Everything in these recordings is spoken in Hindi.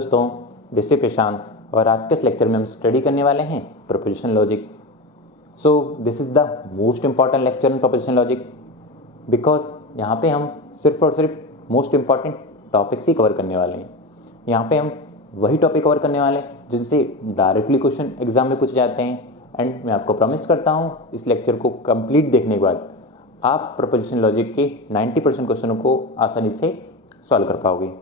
दोस्तों, दिस इज प्रशांत और आज के इस लेक्चर में हम स्टडी करने वाले हैं proposition logic. So this is the most important lecture in proposition logic because यहाँ पे हम सिर्फ और सिर्फ मोस्ट इंपॉर्टेंट टॉपिक्स ही कवर करने वाले हैं। यहाँ पे हम वही टॉपिक कवर करने वाले हैं जिनसे डायरेक्टली क्वेश्चन एग्जाम में पूछे जाते हैं। एंड मैं आपको प्रॉमिस करता हूँ इस लेक्चर को कंप्लीट देखने के बाद आप प्रोपोजिशन लॉजिक के 90% क्वेश्चनों को आसानी से सॉल्व कर पाओगे।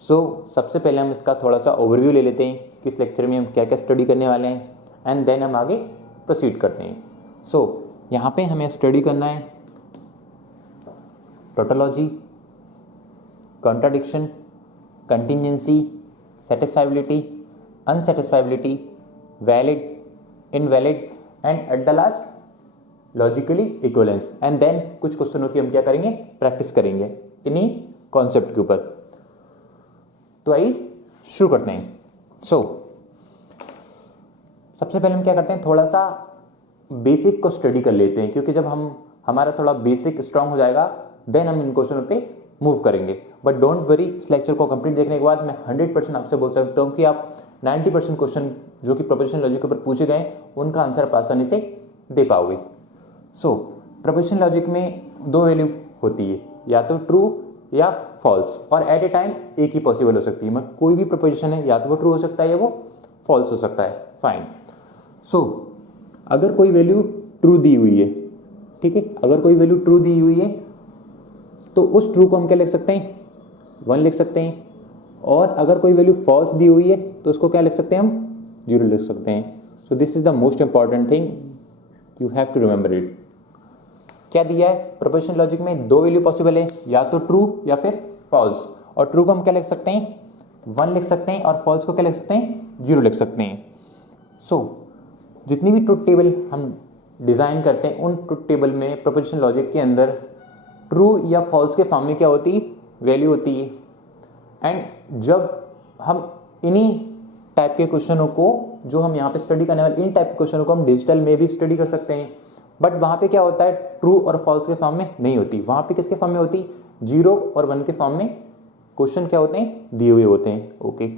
सबसे पहले हम इसका थोड़ा सा ओवरव्यू ले लेते हैं कि इस लेक्चर में हम क्या क्या स्टडी करने वाले हैं एंड देन हम आगे प्रोसीड करते हैं। यहाँ पे हमें स्टडी करना है tautology, contradiction, contingency, satisfiability, unsatisfiability, valid, invalid and at the last logically equivalence. And then कुछ क्वेश्चनों की हम क्या करेंगे, प्रैक्टिस करेंगे इन्हीं कॉन्सेप्ट के ऊपर। तो आइए शुरू करते हैं। सबसे पहले हम क्या करते हैं, थोड़ा सा बेसिक को स्टडी कर लेते हैं, क्योंकि जब हमारा थोड़ा बेसिक स्ट्रांग हो जाएगा देन हम इन क्वेश्चनों पे मूव करेंगे। बट डोंट वरी, इस लेक्चर को कंप्लीट देखने के बाद मैं 100% आपसे बोल सकता हूँ कि आप 90% क्वेश्चन जो कि प्रोपोजिशन लॉजिक के ऊपर पूछे गए उनका आंसर आप आसानी से दे पाओगे। प्रोपोजिशन लॉजिक में दो वैल्यू होती है, या तो ट्रू या फॉल्स, और एट ए टाइम एक ही पॉसिबल हो सकती है। कोई भी प्रोपोजिशन है या तो वो ट्रू हो सकता है या वो फॉल्स हो सकता है। फाइन। अगर कोई वैल्यू ट्रू दी हुई है, ठीक है, अगर कोई वैल्यू ट्रू दी हुई है तो उस ट्रू को हम क्या लिख सकते हैं, 1 लिख सकते हैं। और अगर कोई वैल्यू फॉल्स दी हुई है तो उसको क्या लिख सकते हैं, हम 0 लिख सकते हैं। This is the most important thing, you have to remember it. क्या दिया है, प्रोपोजिशन लॉजिक में दो वैल्यू पॉसिबल है, या तो ट्रू या फिर फॉल्स। और ट्रू को हम क्या लिख सकते हैं, 1 लिख सकते हैं, और फॉल्स को क्या लिख सकते हैं, 0 लिख सकते हैं। जितनी भी ट्रुथ टेबल हम डिज़ाइन करते हैं उन ट्रुथ टेबल में प्रोपोजिशन लॉजिक के अंदर ट्रू या फॉल्स के फॉर्म में क्या होती है, वैल्यू होती है। एंड जब हम इन्हीं टाइप के क्वेश्चनों को, जो हम यहाँ पे स्टडी करने वाले इन टाइप के क्वेश्चनों को हम डिजिटल में भी स्टडी कर सकते हैं। बट वहाँ पे क्या होता है, ट्रू और फॉल्स के फॉर्म में नहीं होती, वहाँ पे किसके फॉर्म में होती, 0 और 1 के फॉर्म में क्वेश्चन क्या होते हैं, दिए हुए होते हैं। ओके,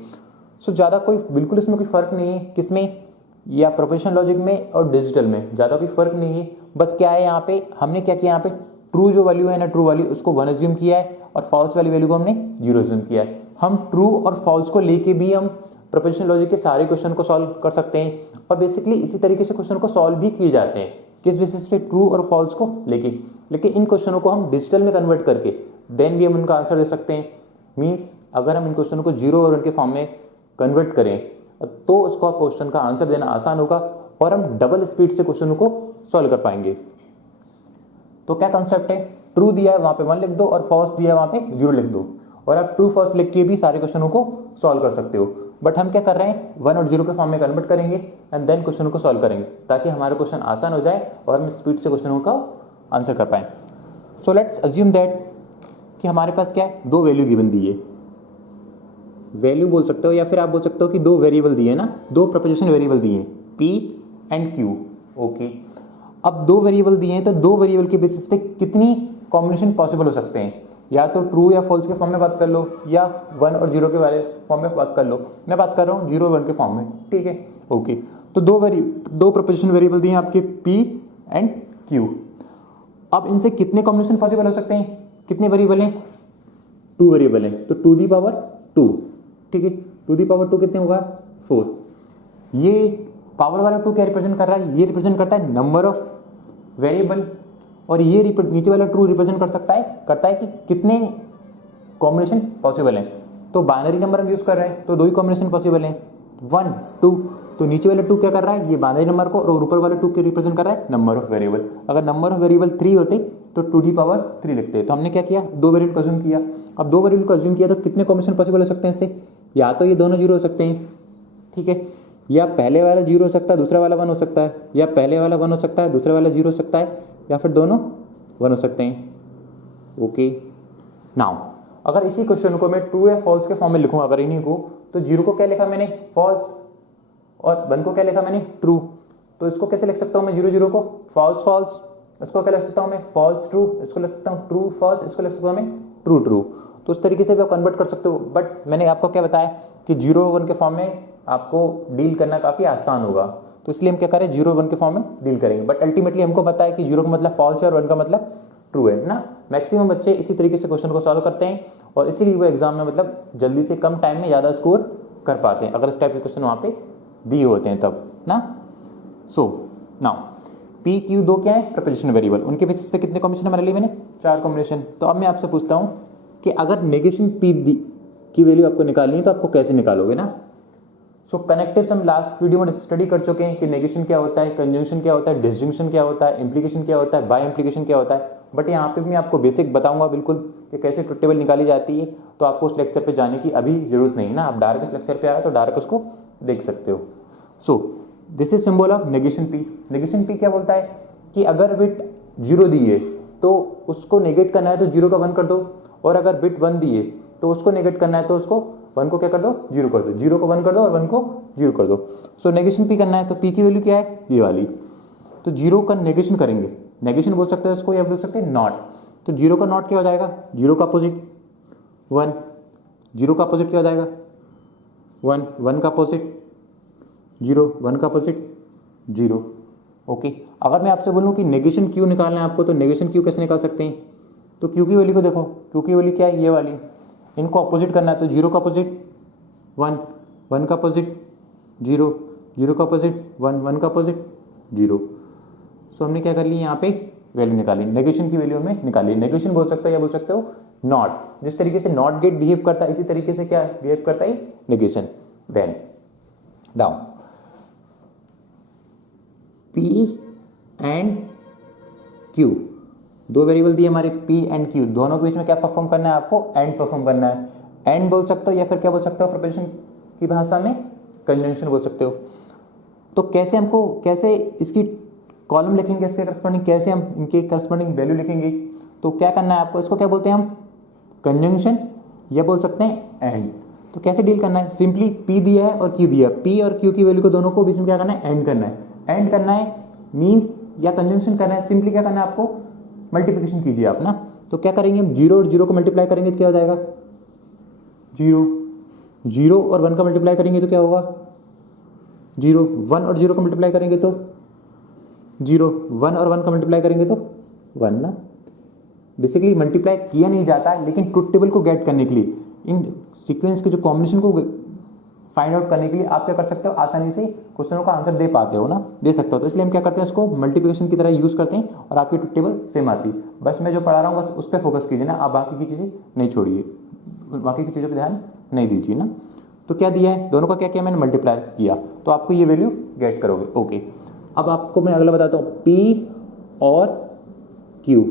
ज़्यादा कोई बिल्कुल इसमें कोई फर्क नहीं है, किसमें, या प्रोपोजिशन लॉजिक में और डिजिटल में ज़्यादा कोई फर्क नहीं है। बस क्या है, यहाँ पे हमने क्या किया, यहाँ पे ट्रू जो वैल्यू है ना, ट्रू वाली उसको 1 अज्यूम किया है और फॉल्स वाली वैल्यू को हमने 0 अज्यूम किया है। हम ट्रू और फॉल्स को लेके भी हम प्रोपोजिशन लॉजिक के सारे क्वेश्चन को सॉल्व कर सकते हैं, और बेसिकली इसी तरीके से क्वेश्चन को सॉल्व भी किए जाते हैं। किस बेसिस पे, ट्रू और फॉल्स को लेके। लेकिन इन क्वेश्चनों को हम डिजिटल में कन्वर्ट करके देन भी हम उनका आंसर दे सकते हैं। मींस अगर हम इन क्वेश्चनों को 0 और 1 के फॉर्म में कन्वर्ट करें तो उसको क्वेश्चन का आंसर देना आसान होगा और हम डबल स्पीड से क्वेश्चनों को सॉल्व कर पाएंगे। तो क्या कॉन्सेप्ट है, ट्रू दिया है वहां पे 1 लिख दो और फॉल्स दिया है वहां पे 0 लिख दो, और आप ट्रू फॉल्स लिख के भी सारे क्वेश्चनों को सॉल्व कर सकते हो। बट हम क्या कर रहे हैं, 1 और 0 के फॉर्म में कन्वर्ट करेंगे एंड देन क्वेश्चन को सॉल्व करेंगे, ताकि हमारा क्वेश्चन आसान हो जाए और हम स्पीड से क्वेश्चनों का आंसर कर पाएं। लेट्स अज्यूम दैट कि हमारे पास क्या है, दो वैल्यू गिवन दी है, वैल्यू बोल सकते हो या फिर आप बोल सकते हो कि दो वेरिएबल दिए ना, दो प्रोपोजिशन वेरिएबल दिए P एंड Q। ओके, अब दो वेरिएबल दिए हैं तो दो वेरिएबल के बेसिस पे कितनी कॉम्बिनेशन पॉसिबल हो सकते हैं, या तो ट्रू या फॉल्स के फॉर्म में बात कर लो, या 1 और 0 के वाले फॉर्म में बात कर लो। मैं बात कर रहा हूँ 0 और 1 के फॉर्म में, ठीक है। ओके, तो दो प्रोपोजिशन वेरिएबल दिए हैं आपके P एंड Q। अब इनसे कितने कॉम्बिनेशन पॉसिबल हो सकते हैं, कितने वेरिएबल हैं, 2 वेरिएबल हैं, तो 2 दी पावर 2, ठीक है। 2 दी पावर 2 कितने होगा, 4। ये पावर वाला 2 क्या रिप्रेजेंट कर रहा है, ये रिप्रेजेंट करता है नंबर ऑफ वेरिएबल, और ये नीचे वाला ट्रू रिप्रेजेंट करता है कि कितने कॉम्बिनेशन पॉसिबल हैं। तो बाइनरी नंबर हम यूज कर रहे हैं तो दो ही कॉम्बिनेशन पॉसिबल हैं, 1 2। तो नीचे वाला 2 क्या कर रहा है, ये बाइनरी नंबर को, और ऊपर वाला 2 क्या रिप्रेजेंट कर रहा है, नंबर ऑफ वेरिएबल। अगर नंबर ऑफ वेरिएबल 3 होते तो 2 दी पावर 3 लिखते। तो हमने क्या किया, दो वेरिएबल को अज्यूम किया। अब दो वेरिएबल को अज्यूम किया तो कितने कॉम्बिनेशन पॉसिबल हो सकते हैं इससे, या तो ये दोनों 0 हो सकते हैं, ठीक है, या पहले वाला 0 हो सकता है दूसरा वाला 1 हो सकता है, या पहले वाला 1 हो सकता है दूसरा वाला 0 हो सकता है, या फिर दोनों 1 हो सकते हैं। ओके, नाउ अगर इसी क्वेश्चन को मैं ट्रू या फॉल्स के फॉर्म में लिखूं, अगर इन्हीं को, तो 0 को क्या लिखा मैंने, फॉल्स, और 1 को क्या लिखा मैंने, ट्रू। तो इसको कैसे लिख सकता हूं मैं, 0 0 को फॉल्स फॉल्स, इसको क्या लिख सकता हूं मैं, फॉल्स ट्रू, इसको लिख सकता हूं ट्रू फॉल्स, इसको लिख सकता हूं मैं ट्रू ट्रू। तो उस तरीके से भी आप कन्वर्ट कर सकते हो। बट मैंने आपको क्या बताया कि 0-1 के फॉर्म में आपको डील करना काफ़ी आसान होगा, तो इसलिए हम क्या करें 0-1 के फॉर्म में डील करेंगे। बट अल्टीमेटली हमको पता है कि 0 का मतलब फॉल्स है और 1 का मतलब ट्रू है ना। मैक्सिमम बच्चे इसी तरीके से क्वेश्चन को सॉल्व करते हैं और इसीलिए वो एग्जाम में मतलब जल्दी से कम टाइम में ज़्यादा स्कोर कर पाते हैं अगर इस टाइप के क्वेश्चन वहाँ पे दिए होते हैं तब ना। सो नाउ पी क्यू दो क्या है प्रीपोजिशन वेरिएबल, उनके बेसिस पे कितने कॉम्बिनेशन हमारे लिए मैंने 4 कॉम्बिनेशन। तो अब मैं आपसे पूछता हूँ कि अगर नेगेशन पी की वैल्यू आपको निकालनी है तो आपको कैसे निकालोगे ना। सो कनेक्टिव्स हम लास्ट वीडियो में स्टडी कर चुके हैं कि नेगेशन क्या होता है, कंजंक्शन क्या होता है, डिसजंक्शन क्या होता है, इंप्लीकेशन क्या होता है, बाय इंप्लीकेशन क्या होता है। बट यहाँ पे मैं आपको बेसिक बताऊंगा बिल्कुल कि कैसे ट्रुथ टेबल निकाली जाती है। तो आपको उस लेक्चर पे जाने की अभी जरूरत नहीं है ना, आप डायरेक्ट इस लेक्चर पे आए तो डायरेक्ट उसको देख सकते हो। सो this is symbol of negation P. Negation P क्या बोलता है कि अगर बिट 0 दी है तो उसको नेगेट करना है तो 0 का 1 कर दो, और अगर बिट 1 दी है तो उसको नेगेट करना है तो उसको 1 को क्या कर दो 0 कर दो, 0 को 1 कर दो और 1 को 0 कर दो। सो नेगेशन पी करना है तो पी की वैल्यू क्या है ये वाली, तो 0 का नेगेशन करेंगे, नेगेशन बोल सकते हैं उसको या बोल सकते हैं नॉट। तो 0 का नॉट क्या हो जाएगा 0 का अपोजिट 1, 0 का अपोजिट क्या हो जाएगा 1, 1 का अपोजिट 0, 1 का अपोजिट 0। ओके अगर मैं आपसे बोलूं कि नेगेशन क्यू निकालना है आपको तो नेगेशन क्यू कैसे निकाल सकते हैं। तो क्यू की वैल्यू को देखो, क्यू की वैल्यू क्या है ये वाली, इनको अपोजिट करना है तो 0 का अपोजिट 1, 1 का अपोजिट 0, 0 का अपोजिट 1, 1 का अपोजिट 0। सो हमने क्या कर ली यहाँ पे वैल्यू निकाली, नेगेशन की वैल्यू हमें निकाली। नेगेशन बोल सकते हो या बोल सकते हो नॉट, जिस तरीके से नॉट गेट बिहेव करता है इसी तरीके से क्या बिहेव करता है negation. Then down P and Q, दो वेरिएबल दिए हमारे P एंड Q, दोनों के बीच में क्या परफॉर्म करना है आपको एंड परफॉर्म करना है। एंड बोल सकते हो या फिर क्या बोल सकते हो प्रीपोजिशन की भाषा में कंजंक्शन बोल सकते हो। तो कैसे हमको कैसे इसकी कॉलम लिखेंगे इसके करस्पॉन्डिंग, कैसे हम इनके करस्पॉन्डिंग वैल्यू लिखेंगे। तो क्या करना है आपको, इसको क्या बोलते हैं हम कंजंक्शन या बोल सकते हैं एंड। तो कैसे डील करना है, सिंपली P दिया है और Q दिया है, P और Q की वैल्यू को दोनों को बीच में क्या करना है एंड करना है। एंड करना है मीन्स या कंजंक्शन करना है, सिंपली क्या करना है आपको मल्टीप्लिकेशन कीजिए आप ना। तो क्या करेंगे हम 0 और 0 को मल्टीप्लाई करेंगे तो क्या हो जाएगा 0, 0 और 1 का मल्टीप्लाई करेंगे तो क्या होगा 0, 1 और 0 को मल्टीप्लाई करेंगे तो 0, 1 और 1 का मल्टीप्लाई करेंगे तो 1 ना। बेसिकली मल्टीप्लाई किया नहीं जाता लेकिन ट्रुथ टेबल को गेट करने के लिए इन सीक्वेंस के जो कॉम्बिनेशन को फाइंड आउट करने के लिए आप क्या कर सकते हो आसानी से क्वेश्चनों का आंसर दे पाते हो ना, दे सकते हो। तो इसलिए हम क्या करते हैं उसको मल्टीप्लिकेशन की तरह यूज करते हैं और आपकी ट्रुथ टेबल सेम आती है। बस मैं जो पढ़ा रहा हूँ बस उस पर फोकस कीजिए ना, आप बाकी की चीज़ें नहीं छोड़िए, बाकी की चीज़ों पर ध्यान नहीं दीजिए ना। तो क्या दिया है दोनों का क्या किया मैंने मल्टीप्लाई किया तो आपको ये वैल्यू गेट करोगे। ओके अब आपको मैं अगला बताता हूँ P और Q।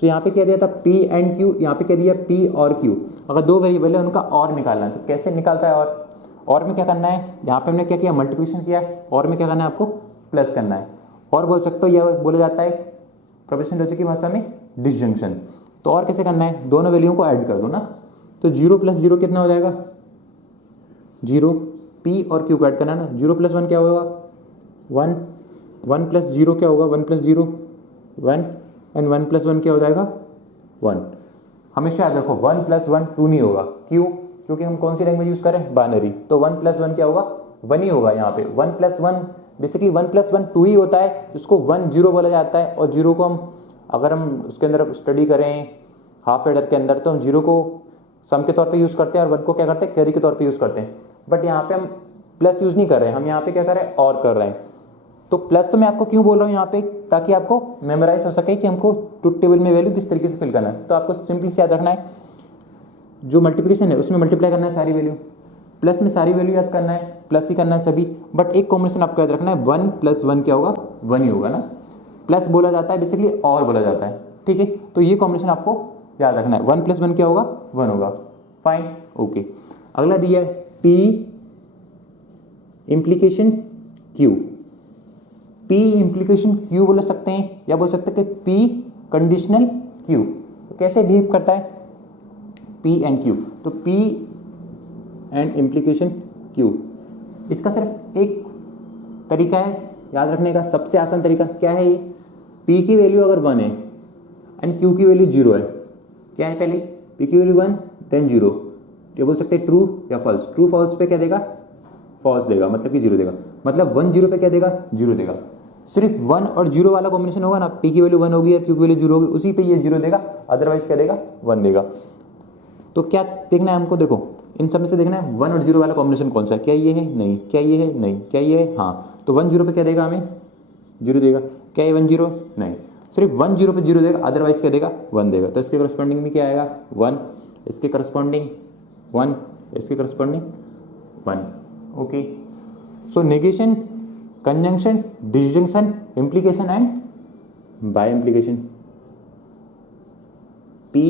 तो यहाँ पे क्या दिया था P एंड Q, यहाँ पे क्या दिया P और Q। अगर दो वेरिएबल है उनका और निकालना है तो कैसे निकालता है और में क्या करना है, यहाँ पे हमने क्या किया मल्टीप्लिकेशन किया, और में क्या करना है आपको प्लस करना है। और बोल सकते हो यह बोला जाता है प्रोपोर्शनल लॉजिक की भाषा में डिसजंक्शन। तो और कैसे करना है दोनों वैल्यूओं को ऐड कर दो ना, तो 0 + 0 कितना हो जाएगा 0, P और Q को ऐड करना है ना, 0 + 1 क्या होगा 1, 1 + 0 क्या होगा 1 + 0 1 एंड 1 + 1 क्या हो जाएगा 1। हमेशा याद रखो 1 + 1 2 नहीं होगा, क्यों क्योंकि हम कौन सी लैंग्वेज यूज करें बाइनरी। तो 1 + 1 क्या होगा 1 ही होगा। यहाँ पे 1 + 1 बेसिकली 1 + 1 2 ही होता है, जिसको 1 0 बोला जाता है। और 0 को हम अगर हम उसके अंदर स्टडी करें हाफ एडर के अंदर तो हम 0 को सम के तौर पे यूज़ करते हैं और 1 को क्या करते हैं कैरी के तौर पे यूज़ करते हैं। बट यहाँ पे हम प्लस यूज़ नहीं कर रहे हैं, हम यहाँ पे क्या कर रहे हैं और कर रहे हैं। तो प्लस तो मैं आपको क्यों बोल रहा हूँ यहाँ पे, ताकि आपको मेमोराइज हो सके कि हमको ट्रुथ टेबल में वैल्यू किस तरीके से फिल करना है। तो आपको सिंपली से याद रखना है जो मल्टीप्लिकेशन है उसमें मल्टीप्लाई करना है सारी वैल्यू, प्लस में सारी वैल्यू याद करना है प्लस ही करना है सभी। बट एक कॉम्बिनेशन आपको याद रखना है 1 + 1 क्या होगा 1 ही होगा ना, प्लस बोला जाता है बेसिकली और बोला जाता है, ठीक है। तो ये कॉम्बिनेशन आपको याद रखना है 1 + 1 क्या होगा 1 होगा। फाइन ओके अगला दिया है P implication Q। P implication Q बोल सकते हैं या बोल सकते हैं कि P कंडीशनल Q। तो कैसे बिहेव करता है P एंड Q, तो P एंड इम्प्लीकेशन Q, इसका सिर्फ एक तरीका है याद रखने का, सबसे आसान तरीका क्या है ये, P की वैल्यू अगर 1 है एंड Q की वैल्यू 0 है, क्या है पहले पी की वैल्यू 1 देन 0, ये बोल सकते हैं ट्रू या फॉल्स। ट्रू फॉल्स पे क्या देगा, फॉल्स देगा, मतलब कि 0 देगा, मतलब 1 0 पे क्या देगा, 0 देगा। सिर्फ 1 और 0 वाला कॉम्बिनेशन होगा ना, पी की वैल्यू 1 होगी या क्यू की वैल्यू 0 होगी, उसी पे ये 0 देगा, अदरवाइज क्या देगा, 1 देगा। तो क्या देखना है हमको, देखो इन सब में से देखना है 1 और 0 वाला कॉम्बिनेशन कौन सा है, क्या ये है, नहीं, क्या ये है, नहीं, क्या ये है, हाँ। तो 1 0 पे क्या देगा, हमें 0 देगा, क्या ये 1 0, नहीं, सिर्फ 1 0 पे 0 देगा, अदरवाइज क्या देगा, 1 देगा। तो इसके करस्पॉन्डिंग में क्या आएगा, 1, इसके करस्पॉन्डिंग 1, इसके corresponding 1। Okay, so negation, conjunction, disjunction, implication and bi implication. P,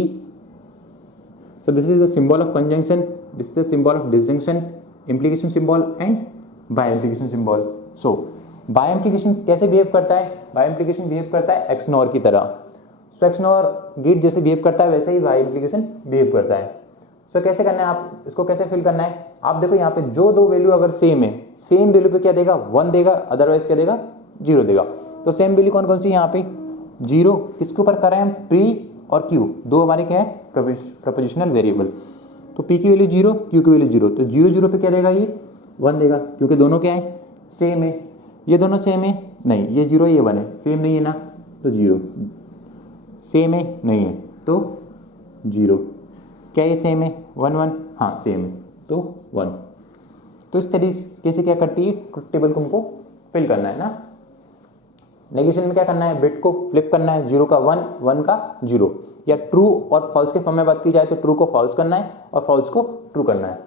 so this is the symbol of conjunction, this is the symbol of disjunction, implication symbol and by implication symbol. So by implication कैसे बिहेव करता है, by implication बिहेव करता है XNOR की तरह। so XNOR गेट जैसे बिहेव करता है वैसे ही by implication बिहेव करता है। so कैसे करना है, आप इसको कैसे फिल करना है, आप देखो यहाँ पे जो दो वैल्यू अगर सेम है, सेम वैल्यू पे क्या देगा, 1 देगा, अदरवाइज क्या देगा, 0 देगा। तो सेम वैल्यू कौन कौन सी यहाँ पे, 0, किसके ऊपर कर रहे हैं हम, प्री और क्यू, दो हमारे क्या है, प्रपोजिशनल वेरिएबल। तो पी की वैल्यू 0, क्यू की वैल्यू 0, तो 0 0 पे क्या देगा, ये 1 देगा, क्योंकि दोनों क्या है, सेम है। ये दोनों सेम है, नहीं, ये 0 ये 1 है, सेम नहीं है ना, तो 0, सेम है, नहीं है, तो 0, क्या ये सेम है, 1 1, हाँ सेम है, तो 1। तो इस तरीके से क्या करती है, ट्रुथ टेबल को हमको फिल करना है ना। नेगेशन में क्या करना है, बिट को फ्लिप करना है, 0 का 1, 1 का 0, या ट्रू और फॉल्स के फॉर्म में बात की जाए तो ट्रू को फॉल्स करना है और फॉल्स को ट्रू करना है।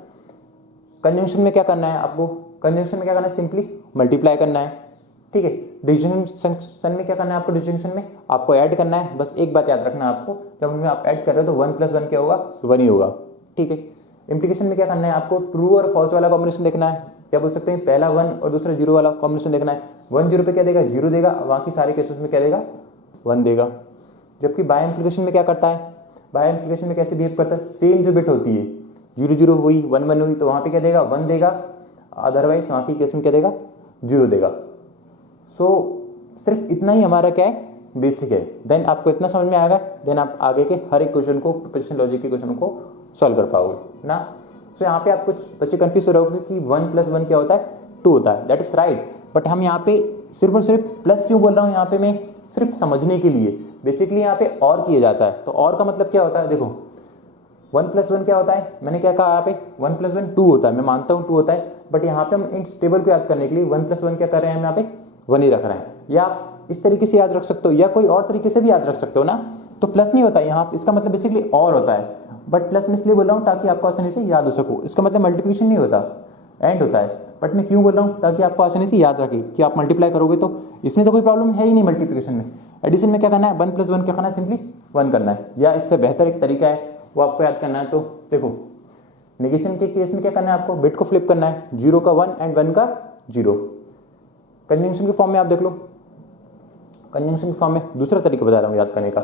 कंजंक्शन में क्या करना है आपको, कंजंक्शन में क्या करना है, सिंपली मल्टीप्लाई करना है, ठीक है। डिसजंक्शन में क्या करना है आपको, डिसजंक्शन में आपको ऐड करना है। बस एक बात याद रखना है आपको, जब उनमें आप ऐड कर रहे हो तो 1 + 1 क्या होगा, 1 ही होगा, ठीक है। इम्प्लीकेशन में क्या करना है आपको, ट्रू और फॉल्स वाला कॉम्बिनेशन देखना है, क्या बोल सकते हैं, पहला 1 और दूसरा 0 वाला कॉम्बिनेशन देखना है। 1 0 पे क्या देगा, 0 देगा, बाकी सारे केसेस में क्या देगा, 1 देगा। जबकि बाय इम्प्लीकेशन में क्या करता है, बाय इम्प्लीकेशन में कैसे बिहेव करता है, सेम जो बिट होती है, 0 0 हुई, 1 1 हुई, तो वहाँ पे क्या देगा, 1 देगा, अदरवाइज वहाँ की केस में क्या देगा, 0 देगा। सो सिर्फ इतना ही हमारा क्या है, बेसिक है। देन आपको इतना समझ में आएगा, देन आप आगे के हर एक क्वेश्चन को, प्रोपोजिशन लॉजिक के क्वेश्चन को सॉल्व कर पाओगे ना। सो यहाँ पे आप कुछ बच्चे कंफ्यूज हो रहे होंगे कि 1 + 1 क्या होता है, 2 होता है, दैट इज राइट। बट हम यहाँ पे सिर्फ और सिर्फ प्लस क्यों बोल रहा हूँ यहाँ पे मैं, सिर्फ समझने के लिए। बेसिकली यहाँ पे और किया जाता है, तो और का मतलब क्या होता है, देखो 1 + 1 क्या होता है, मैंने क्या कहा यहाँ पे, 1 + 1 2 होता है, मैं मानता हूँ 2 होता है, बट यहाँ पे हम इस टेबल को याद करने के लिए 1 + 1 क्या कर रहे हैं, हम यहाँ पे 1 ही रख रहे हैं। या आप इस तरीके से याद रख सकते हो, या कोई और तरीके से भी याद रख सकते हो ना। तो प्लस नहीं होता यहाँ, इसका मतलब बेसिकली और होता है, बट प्लस मैं इसलिए बोल रहा हूँ ताकि आपको आसानी से याद हो सको। इसका मतलब मल्टीप्लिकेशन नहीं होता, एंड होता है, बट मैं क्यों बोल रहा हूँ, ताकि आपको आसानी से याद रखे कि आप मल्टीप्लाई करोगे तो इसमें तो कोई प्रॉब्लम है ही नहीं मल्टीप्लिकेशन में। एडिशन में क्या करना है, 1 + 1 क्या करना है, सिंपली 1 करना है। या इससे बेहतर एक तरीका है, वो आपको याद करना है। तो देखो नेगेशन के केस में क्या करना है आपको, बिट को फ्लिप करना है, 0 का 1 एंड 1 का 0। कंजंक्शन के फॉर्म में आप देख लो, कंजंक्शन के फॉर्म में दूसरा तरीका बता रहा हूँ याद करने का।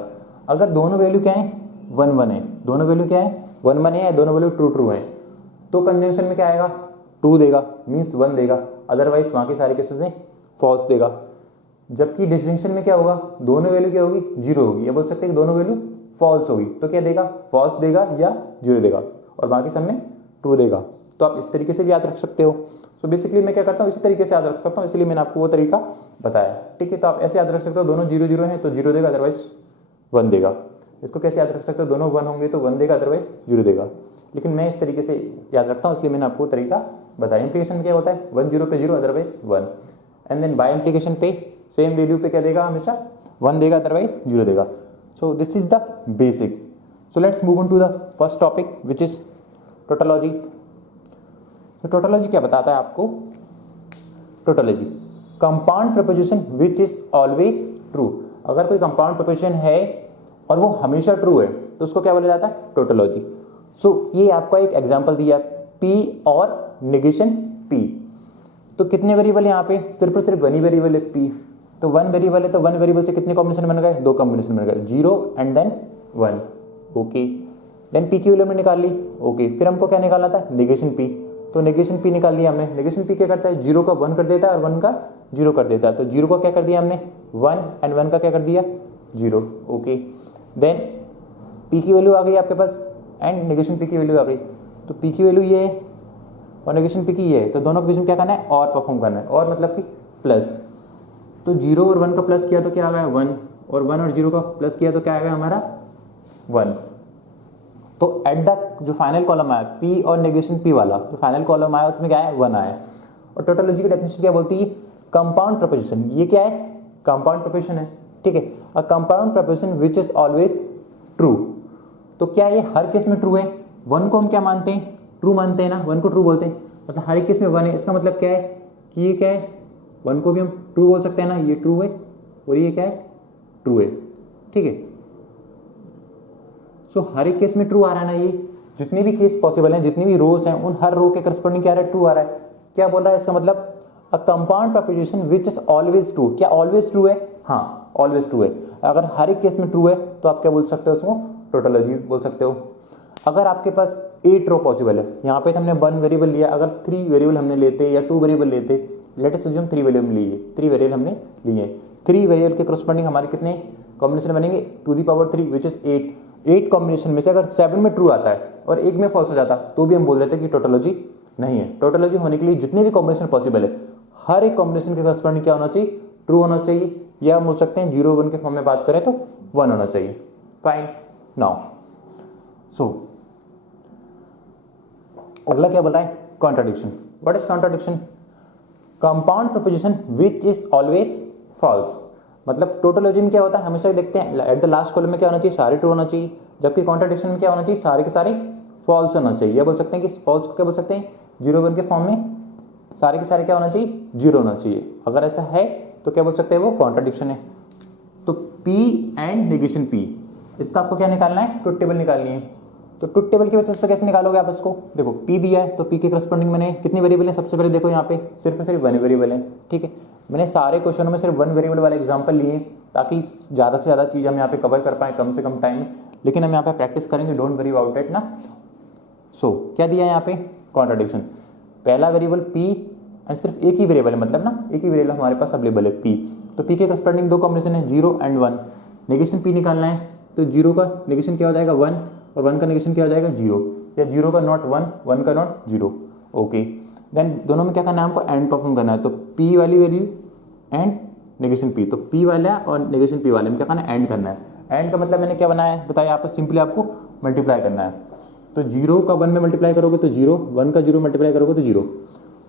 अगर दोनों वैल्यू क्या है, 1 1 है, दोनों वैल्यू क्या है, 1 1 है, दोनों वैल्यू ट्रू ट्रू है, तो कंजंक्शन में क्या आएगा, ट्रू देगा, मीन्स 1 देगा, अदरवाइज बाकी सारे केसेस में फॉल्स देगा। जबकि डिस्टिंक्शन में क्या होगा, दोनों वैल्यू क्या होगी, 0 होगी, या बोल सकते हैं कि दोनों वैल्यू फॉल्स होगी, तो क्या देगा, फॉल्स देगा या 0 देगा, और बाकी सब में ट्रू देगा। तो आप इस तरीके से भी याद रख सकते हो। सो बेसिकली मैं क्या करता हूँ, इसी तरीके से याद रख सकता हूँ, इसलिए मैंने आपको वो तरीका बताया, ठीक है। तो आप ऐसे याद रख सकते हो, दोनों 0 0 हैं तो 0 देगा, अदरवाइज 1 देगा। इसको कैसे याद रख सकते हो, दोनों 1 होंगे तो 1 देगा, अदरवाइज 0 देगा। लेकिन मैं इस तरीके से याद रखता हूँ, इसलिए मैंने आपको तरीका बताया। इम्प्लीकेशन क्या होता है, 1 0 पे 0, otherwise 1। And then bi implication पे सेम वैल्यू पे क्या देगा, हमेशा 1 देगा, अदरवाइज 0 देगा। So this is the basic. So let's move on to the first topic which is tautology. तो टोटोलॉजी क्या बताता है आपको, tautology compound proposition which is always true. अगर कोई कंपाउंड प्रपोजिशन है और वो हमेशा ट्रू है तो उसको क्या बोला जाता है, टोटोलॉजी। सो ये आपका एक एग्जांपल दिया, पी और नेगेशन पी। तो कितने वेरिएबल यहाँ पे, सिर्फ और सिर्फ 1 ही वेरिएबल है पी। तो 1 वेरिएबल है तो 1 वेरिएबल से कितने कॉम्बिनेशन बन गए, 2 कॉम्बिनेशन बन गए, 0 and then 1। Okay, then P की वैल्यू हमने निकाल ली। ओके, फिर हमको क्या निकालना था, नेगेशन पी। तो नेगेशन पी निकाल लिया हमने। नेगेशन पी क्या करता है, 0 का 1 कर देता है और 1 का 0 कर देता है। तो 0 का क्या कर दिया हमने, 1 एंड 1 का क्या कर दिया, 0। ओके, देन पी की वैल्यू आ गई आपके पास एंड नेगेशन पी की वैल्यू आ रही, तो पी की वैल्यू ये है और नेगेशन पी की ये है, तो दोनों के बीच में क्या करना है, और परफॉर्म करना है, और मतलब कि प्लस। तो 0 और 1 का प्लस किया तो क्या आ गया 1, और 1 और 0 का प्लस किया तो क्या आ गया हमारा 1। तो एट द जो फाइनल कॉलम आया पी और नेगेशन पी वाला जो फाइनल कॉलम आया उसमें क्या है 1 आया। और टोटोलॉजी की डेफिनेशन क्या बोलती है, कंपाउंड प्रपोजिशन, ये क्या है कंपाउंड प्रपोजिशन है, ठीक है। A compound proposition which is always true, तो क्या ये हर केस में ट्रू है, 1 को हम क्या मानते हैं ट्रू मानते हैं ना, 1 को ट्रू बोलते हैं, मतलब हर एक केस में 1 है, इसका मतलब क्या है कि ये क्या है 1 को भी हम ट्रू बोल सकते हैं ना, ये ट्रू है और ये क्या है ट्रू है, ठीक है। सो हर एक केस में ट्रू आ रहा है ना, ये जितने भी केस पॉसिबल हैं, जितनी भी रोज हैं, उन हर रो के करस्पॉन्डिंग क्या आ रहा है ट्रू आ रहा है। क्या बोल रहा है इसका मतलब a compound proposition which is always true, क्या ऑलवेज ट्रू है, हाँ ऑलवेज ट्रू है। अगर हर एक केस में ट्रू है तो आप क्या बोल सकते हो उसको टोटोलॉजी बोल सकते हो। अगर आपके पास 8 रो पॉसिबल है, यहाँ पे हमने 1 वेरिएबल लिया, अगर 3 वेरिएबल हमने लेते या 2 वेरिएबल लेते, लेट अस अज्यूम 3 वेरिएबल लिए, 3 वेरिएबल हमने लिए, 3 वेरिएबल के करस्पॉन्डिंग हमारे कितने कॉम्बिनेशन बनेंगे 2 विच इज 8 कॉम्बिनेशन में से अगर 7 में ट्रू आता है और एक में फॉल्स हो जाता तो भी हम बोल देते हैं कि टोटोलॉजी नहीं है। टोटोलॉजी होने के लिए जितने भी कॉम्बिनेशन पॉसिबल है हर एक कॉम्बिनेशन के करस्पॉन्डिंग क्या होना चाहिए ट्रू होना चाहिए, या हम बोल सकते हैं 0 1 के फॉर्म में बात करें तो 1 होना चाहिए। फाइन, नाउ सो अगला क्या बोल रहा है contradiction. What is contradiction, compound proposition which is always false, मतलब टोटोलॉजी में क्या होता है हमेशा देखते हैं एट द लास्ट कॉलम में क्या होना चाहिए सारे ट्रू होना चाहिए, जबकि कॉन्ट्राडिक्शन में क्या होना चाहिए सारे के सारे फॉल्स होना चाहिए। या बोल सकते हैं कि फॉल्स को क्या बोल सकते हैं 0 1 के फॉर्म में सारे के सारे क्या होना चाहिए 0 होना चाहिए। अगर ऐसा है तो क्या बोल सकते हैं वो कॉन्ट्राडिक्शन है। तो P एंड नेगेशन P, इसका आपको क्या निकालना है ट्रुथ टेबल निकालनी है। तो ट्रुथ टेबल के बेसिस पे कैसे निकालोगे आप इसको, देखो P दिया है तो P के करस्पॉन्डिंग मैंने कितनी वेरिएबल है, सबसे पहले देखो यहाँ पे सिर्फ 1 वेरिएबल है, ठीक है। मैंने सारे क्वेश्चनों में सिर्फ 1 वेरिएबल वाले एग्जांपल लिए ताकि ज़्यादा से ज़्यादा चीज़ हम यहाँ पे कवर कर पाएँ कम से कम टाइम में, लेकिन हम यहाँ पे प्रैक्टिस करेंगे, डोंट वरी अबाउट इट ना। सो क्या दिया है यहाँ पे कॉन्ट्राडिक्शन, पहला वेरिएबल P एंड सिर्फ एक ही वेरिएबल है, मतलब ना एक ही वेरिएबल हमारे पास अवेलेबल है P, तो P के करस्पॉन्डिंग 2 कॉम्बिनेशन है 0 एंड 1, नेगेशन P निकालना है तो 0 का नेगेशन क्या हो जाएगा 1 और 1 का नेगेशन क्या हो जाएगा 0, या 0 का नॉट 1 1 का नॉट 0, ओके। देन दोनों में क्या करना है हमको एंड परफॉर्म करना है, तो P वाली वैल्यू एंड नेगेशन P, तो P वाला और नेगेशन P वाले में क्या करना है एंड करना है। एंड का मतलब मैंने क्या बनाया है बताया, यहाँ पर सिंपली आपको मल्टीप्लाई करना है, तो 0 का 1 में मल्टीप्लाई करोगे तो 0, 1 का 0 मल्टीप्लाई करोगे तो 0।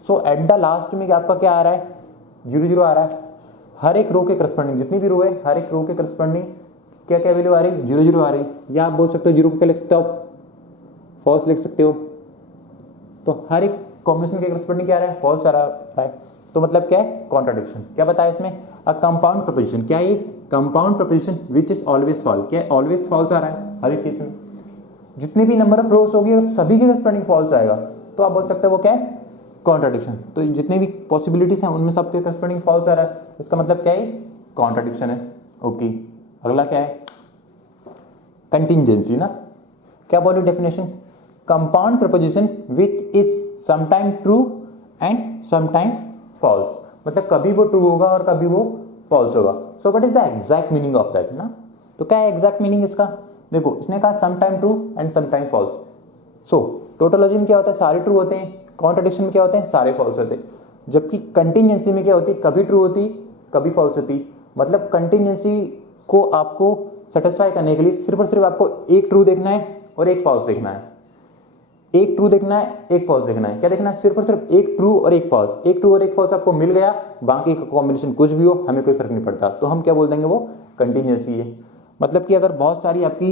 सो एट द लास्ट में आपका क्या आ रहा है 0 0 आ रहा है। हर एक रो के करस्पॉन्डिंग जितनी भी रो है हर एक रो के करस्पॉन्डिंग क्या क्या वैल्यू आ रही है 0 0 आ रही, या आप बोल सकते हो 0 को क्या लिख सकते हो फॉल्स लिख सकते हो। तो हर एक कॉम्बिनेशन के करस्पॉन्डिंग क्या आ रहा है फॉल्स आ रहा है, तो मतलब क्या है कॉन्ट्राडिक्शन। क्या बताया इसमें अ कंपाउंड प्रपोजिशन, क्या ये compound proposition which is always false, क्या ऑलवेज फॉल्स आ रहा है हर एक केस में, जितने भी नंबर ऑफ रोज होगी सभी के करस्पॉन्डिंग फॉल्स आएगा, तो आप बोल सकते हो वो क्या है कॉन्ट्राडिक्शन। तो जितने भी पॉसिबिलिटीज हैं उनमें सबके करस्पॉन्डिंग फॉल्स आ रहा है, इसका मतलब क्या है कॉन्ट्राडिक्शन है, ओके। अगला क्या है कंटिंजेंसी ना, क्या बोली definition, compound proposition which is sometime true and sometime false, मतलब कभी वो ट्रू होगा और कभी वो फॉल्स होगा। So what is the exact meaning of that ना, तो क्या है एग्जैक्ट मीनिंग इसका, देखो इसने कहा sometime true and sometime false. So tautology में क्या होता है सारे ट्रू होते हैं, कॉन्ट्राडिक्शन में क्या होते हैं सारे फॉल्स होते हैं, जबकि कंटिंजेंसी में क्या होती है कभी ट्रू होती कभी फॉल्स होती। मतलब कंटिंजेंसी को आपको सेटिस्फाई करने के लिए सिर्फ और सिर्फ आपको एक ट्रू देखना है और एक फॉल्स देखना है, एक ट्रू देखना है एक फॉल्स देखना है, क्या देखना है सिर्फ और सिर्फ एक ट्रू और एक फॉल्स, एक ट्रू और एक फॉल्स आपको मिल गया, बाकी का कॉम्बिनेशन कुछ भी हो हमें कोई फर्क नहीं पड़ता, तो हम क्या बोल देंगे वो कंटिन्यूसी है। मतलब कि अगर बहुत सारी आपकी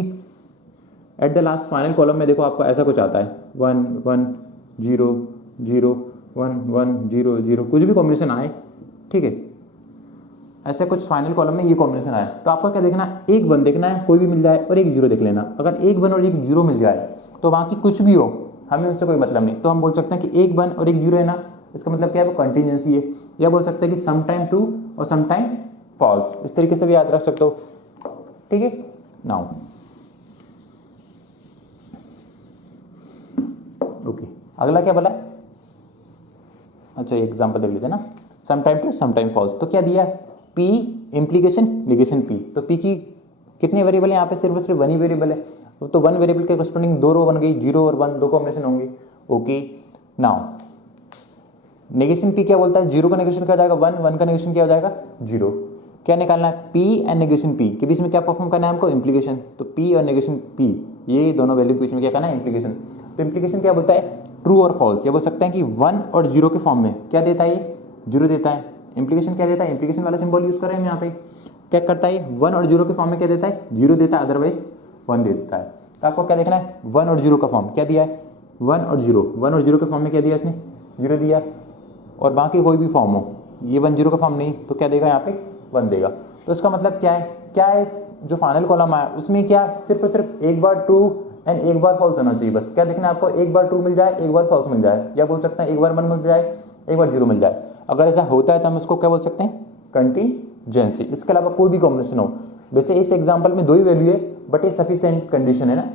eight the last final column में देखो आपको ऐसा कुछ आता है 1 1 0 0 1 1 0 0 कुछ भी कॉम्बिनेशन आए, ठीक है, ऐसे कुछ फाइनल कॉलम में ये कॉम्बिनेशन आया, तो आपको क्या देखना है एक 1 देखना है कोई भी मिल जाए और एक 0 देख लेना। अगर एक 1 और एक 0 मिल जाए तो बाकी कुछ भी हो हमें उससे कोई मतलब नहीं, तो हम बोल सकते हैं कि एक 1 और एक 0 है ना, इसका मतलब क्या है वो कंटिन्यूसी है, या बोल सकते हैं कि सम टाइम ट्रू और सम टाइम फॉल्स, इस तरीके से भी याद रख सकते हो, ठीक है। नाउ ओके अगला क्या बोला, अच्छा एग्जांपल देख लेते हैं ना, some time true some time false. तो क्या दिया P इम्प्लीकेशन नेगेशन P, तो P की कितने वेरिएबल है यहाँ पे सिर्फ और सिर्फ 1 ही वेरिएबल है। तो वन वेरिएबल के करस्पॉन्डिंग दो रो बन गई, 0 और 1 दो कॉम्बिनेशन होंगे। ओके, नाउ नेगेशन पी क्या बोलता है, 0 का नेगेशन क्या हो जाएगा 1, 1 का नेगेशन क्या हो जाएगा 0। क्या निकालना है, पी एंड नेगेशन पी के बीच में क्या परफॉर्म करना है हमको, इम्प्लीकेशन। तो पी और नेगेशन पी ये दोनों वैल्यू के बीच में क्या करना है, इम्प्लीकेशन। तो इम्प्लीकेशन क्या बोलता है, ट्रू और फॉल्स। ये बोल सकते हैं कि 1 और 0 के फॉर्म में क्या देता है, ये 0 देता है। इम्प्लीकेशन क्या देता है, इम्प्लीकेशन वाला सिंबल यूज कर रहे हैं यहाँ पे। क्या करता है, 1 और 0 के फॉर्म में क्या देता है, 0 देता है, अदरवाइज 1 देता है। तो आपको क्या देखना है, 1 और 0 का फॉर्म क्या दिया है, 1 और 0, 1 और 0 के फॉर्म में क्या दिया इसने, 0 दिया। और बाकी कोई भी फॉर्म हो, ये 1 0 का फॉर्म नहीं तो क्या देगा यहाँ पे 1 देगा। तो इसका मतलब क्या है, क्या है इस जो फाइनल कॉलम आया उसमें क्या सिर्फ और सिर्फ एक बार ट्रू एंड एक बार फॉल्स होना चाहिए। बस क्या देखना है आपको, एक बार ट्रू मिल जाए, एक बार फॉल्स मिल जाए, या बोल सकते हैं एक बार 1 मिल जाए, एक बार 0 मिल जाए। अगर ऐसा होता है तो हम इसको क्या बोल सकते हैं, कंटीजेंसी। इसके अलावा कोई भी कॉम्बिनेशन हो। वैसे इस एग्जाम्पल में 2 ही वैल्यू है, बट ये सफिशिएंट कंडीशन है ना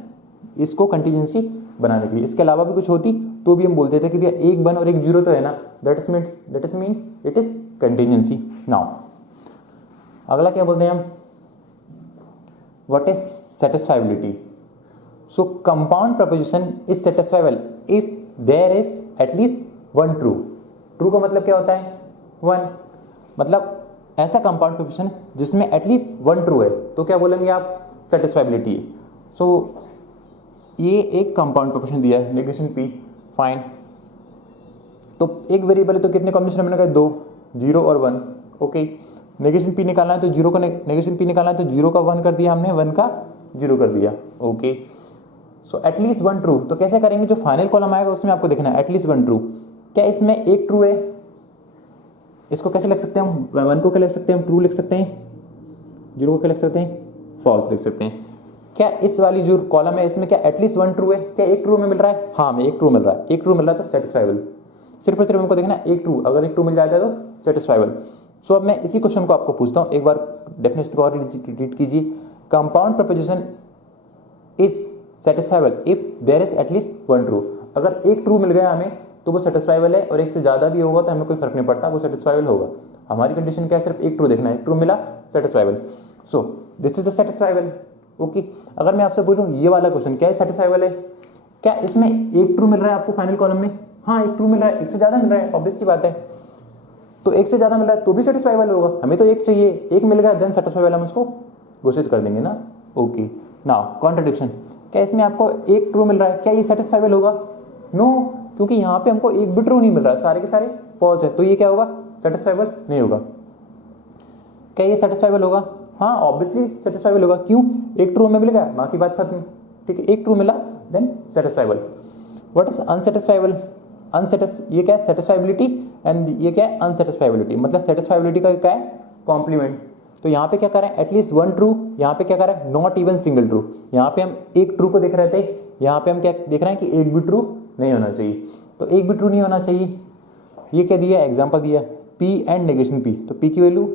इसको कंटीजेंसी बनाने के लिए। इसके अलावा भी कुछ होती तो भी हम बोलते थे कि भैया एक 1 और एक 0 तो है ना, that is mean it is contingency. Now अगला क्या बोलते हैं हम, what is satisfiability. So compound proposition is satisfiable if there is at least 1 true. True का मतलब क्या होता है, 1, मतलब ऐसा कंपाउंड प्रपोजिशन जिसमें एटलीस्ट 1 ट्रू है तो क्या बोलेंगे आप, सेटिस्फाइबिलिटी। सो ये एक कंपाउंड प्रपोजिशन दिया है, नेगेशन पी, फाइन। तो एक वेरिएबल है तो कितने कॉम्बिनेशन बनेगा, 2, 0 और 1। ओके, नेगेशन पी निकालना है तो 0 का नेगेशन पी निकालना है तो 0 का 1 कर दिया हमने, 1 का 0 कर दिया। Okay, so at least 1 true. तो कैसे करेंगे, जो फाइनल कॉलम आएगा उसमें आपको देखना है एटलीस्ट 1 ट्रू। क्या इसमें एक ट्रू है, इसको कैसे लिख सकते हैं हम, 1 को क्या लिख सकते हैं हम, ट्रू लिख सकते हैं, 0 को क्या लिख सकते हैं, फॉल्स लिख सकते हैं। क्या इस वाली जो कॉलम है इसमें क्या एटलीस्ट 1 ट्रू है, क्या एक ट्रू में मिल रहा है, हाँ हमें एक ट्रू मिल रहा है, एक ट्रू मिल रहा है तो सेटिस्फाइबल। सिर्फ और सिर्फ हमको देखना एक ट्रू, अगर एक ट्रू मिल जाता है तो सेटिस्फाइबल। सो अब मैं इसी क्वेश्चन को आपको पूछता हूँ, एक बार डेफिनेशन को और रिपीट कीजिए। Compound proposition is satisfiable if there is at least 1 true. अगर एक ट्रू मिल गया हमें तो वो सेटिस्फाइबल है, और एक से ज़्यादा भी होगा तो हमें कोई फर्क नहीं पड़ता, वो सेटिस्फाइबल होगा। हमारी कंडीशन क्या है, सिर्फ एक ट्रू देखना है, ट्रू मिला satisfiable. So this is the satisfiable. Okay, अगर मैं आपसे बोलूँ ये वाला क्वेश्चन क्या है, सेटिस्फाइबल है, क्या इसमें एक ट्रू मिल रहा है आपको फाइनल कॉलम में, हाँ एक ट्रू मिल रहा है, एक से ज़्यादा मिल रहा है, ऑब्वियस सी बात है। तो एक से ज़्यादा मिल रहा है तो भी सेटिस्फाइबल होगा, हमें तो एक चाहिए, एक मिल गया देन सेटिस्फाइबल, हम उसको घोषित कर देंगे ना। ओके, नाउ कॉन्ट्रडिक्शन, क्या इसमें आपको एक ट्रू मिल रहा है, क्या ये सेटिस्फाइबल होगा, नो, क्योंकि यहाँ पे हमको एक भी ट्रू नहीं मिल रहा, सारे के सारे फॉल्स है, तो ये क्या होगा, सेटिस्फाइबल नहीं होगा। क्या ये सेटिस्फाइबल होगा, हाँ ऑब्वियसली सेटिस्फाइबल होगा, क्यों, एक ट्रू में मिल गया, बाकी बात खत्म। ठीक है, एक ट्रू मिला देन सेटिस्फाइबल। व्हाट इज अनसेटिस्फाइबल, ये क्या है, सेटिस्फाइबिलिटी, एंड ये क्या है, अनसेटिस्फाइबिलिटी। मतलब सेटिस्फाइबिलिटी का क्या है, कॉम्प्लीमेंट। तो यहाँ पे क्या कर रहे हैं, एटलीस्ट 1 ट्रू, यहाँ पे क्या कर रहे हैं, नॉट इवन सिंगल ट्रू। यहाँ पे हम एक ट्रू को देख रहे थे, यहाँ पे हम क्या देख रहे हैं कि एक भी ट्रू नहीं होना चाहिए। तो एक भी ट्रू नहीं होना चाहिए, ये क्या दिया, एग्जाम्पल दिया, पी एंड नेगेशन पी। तो पी की वैल्यू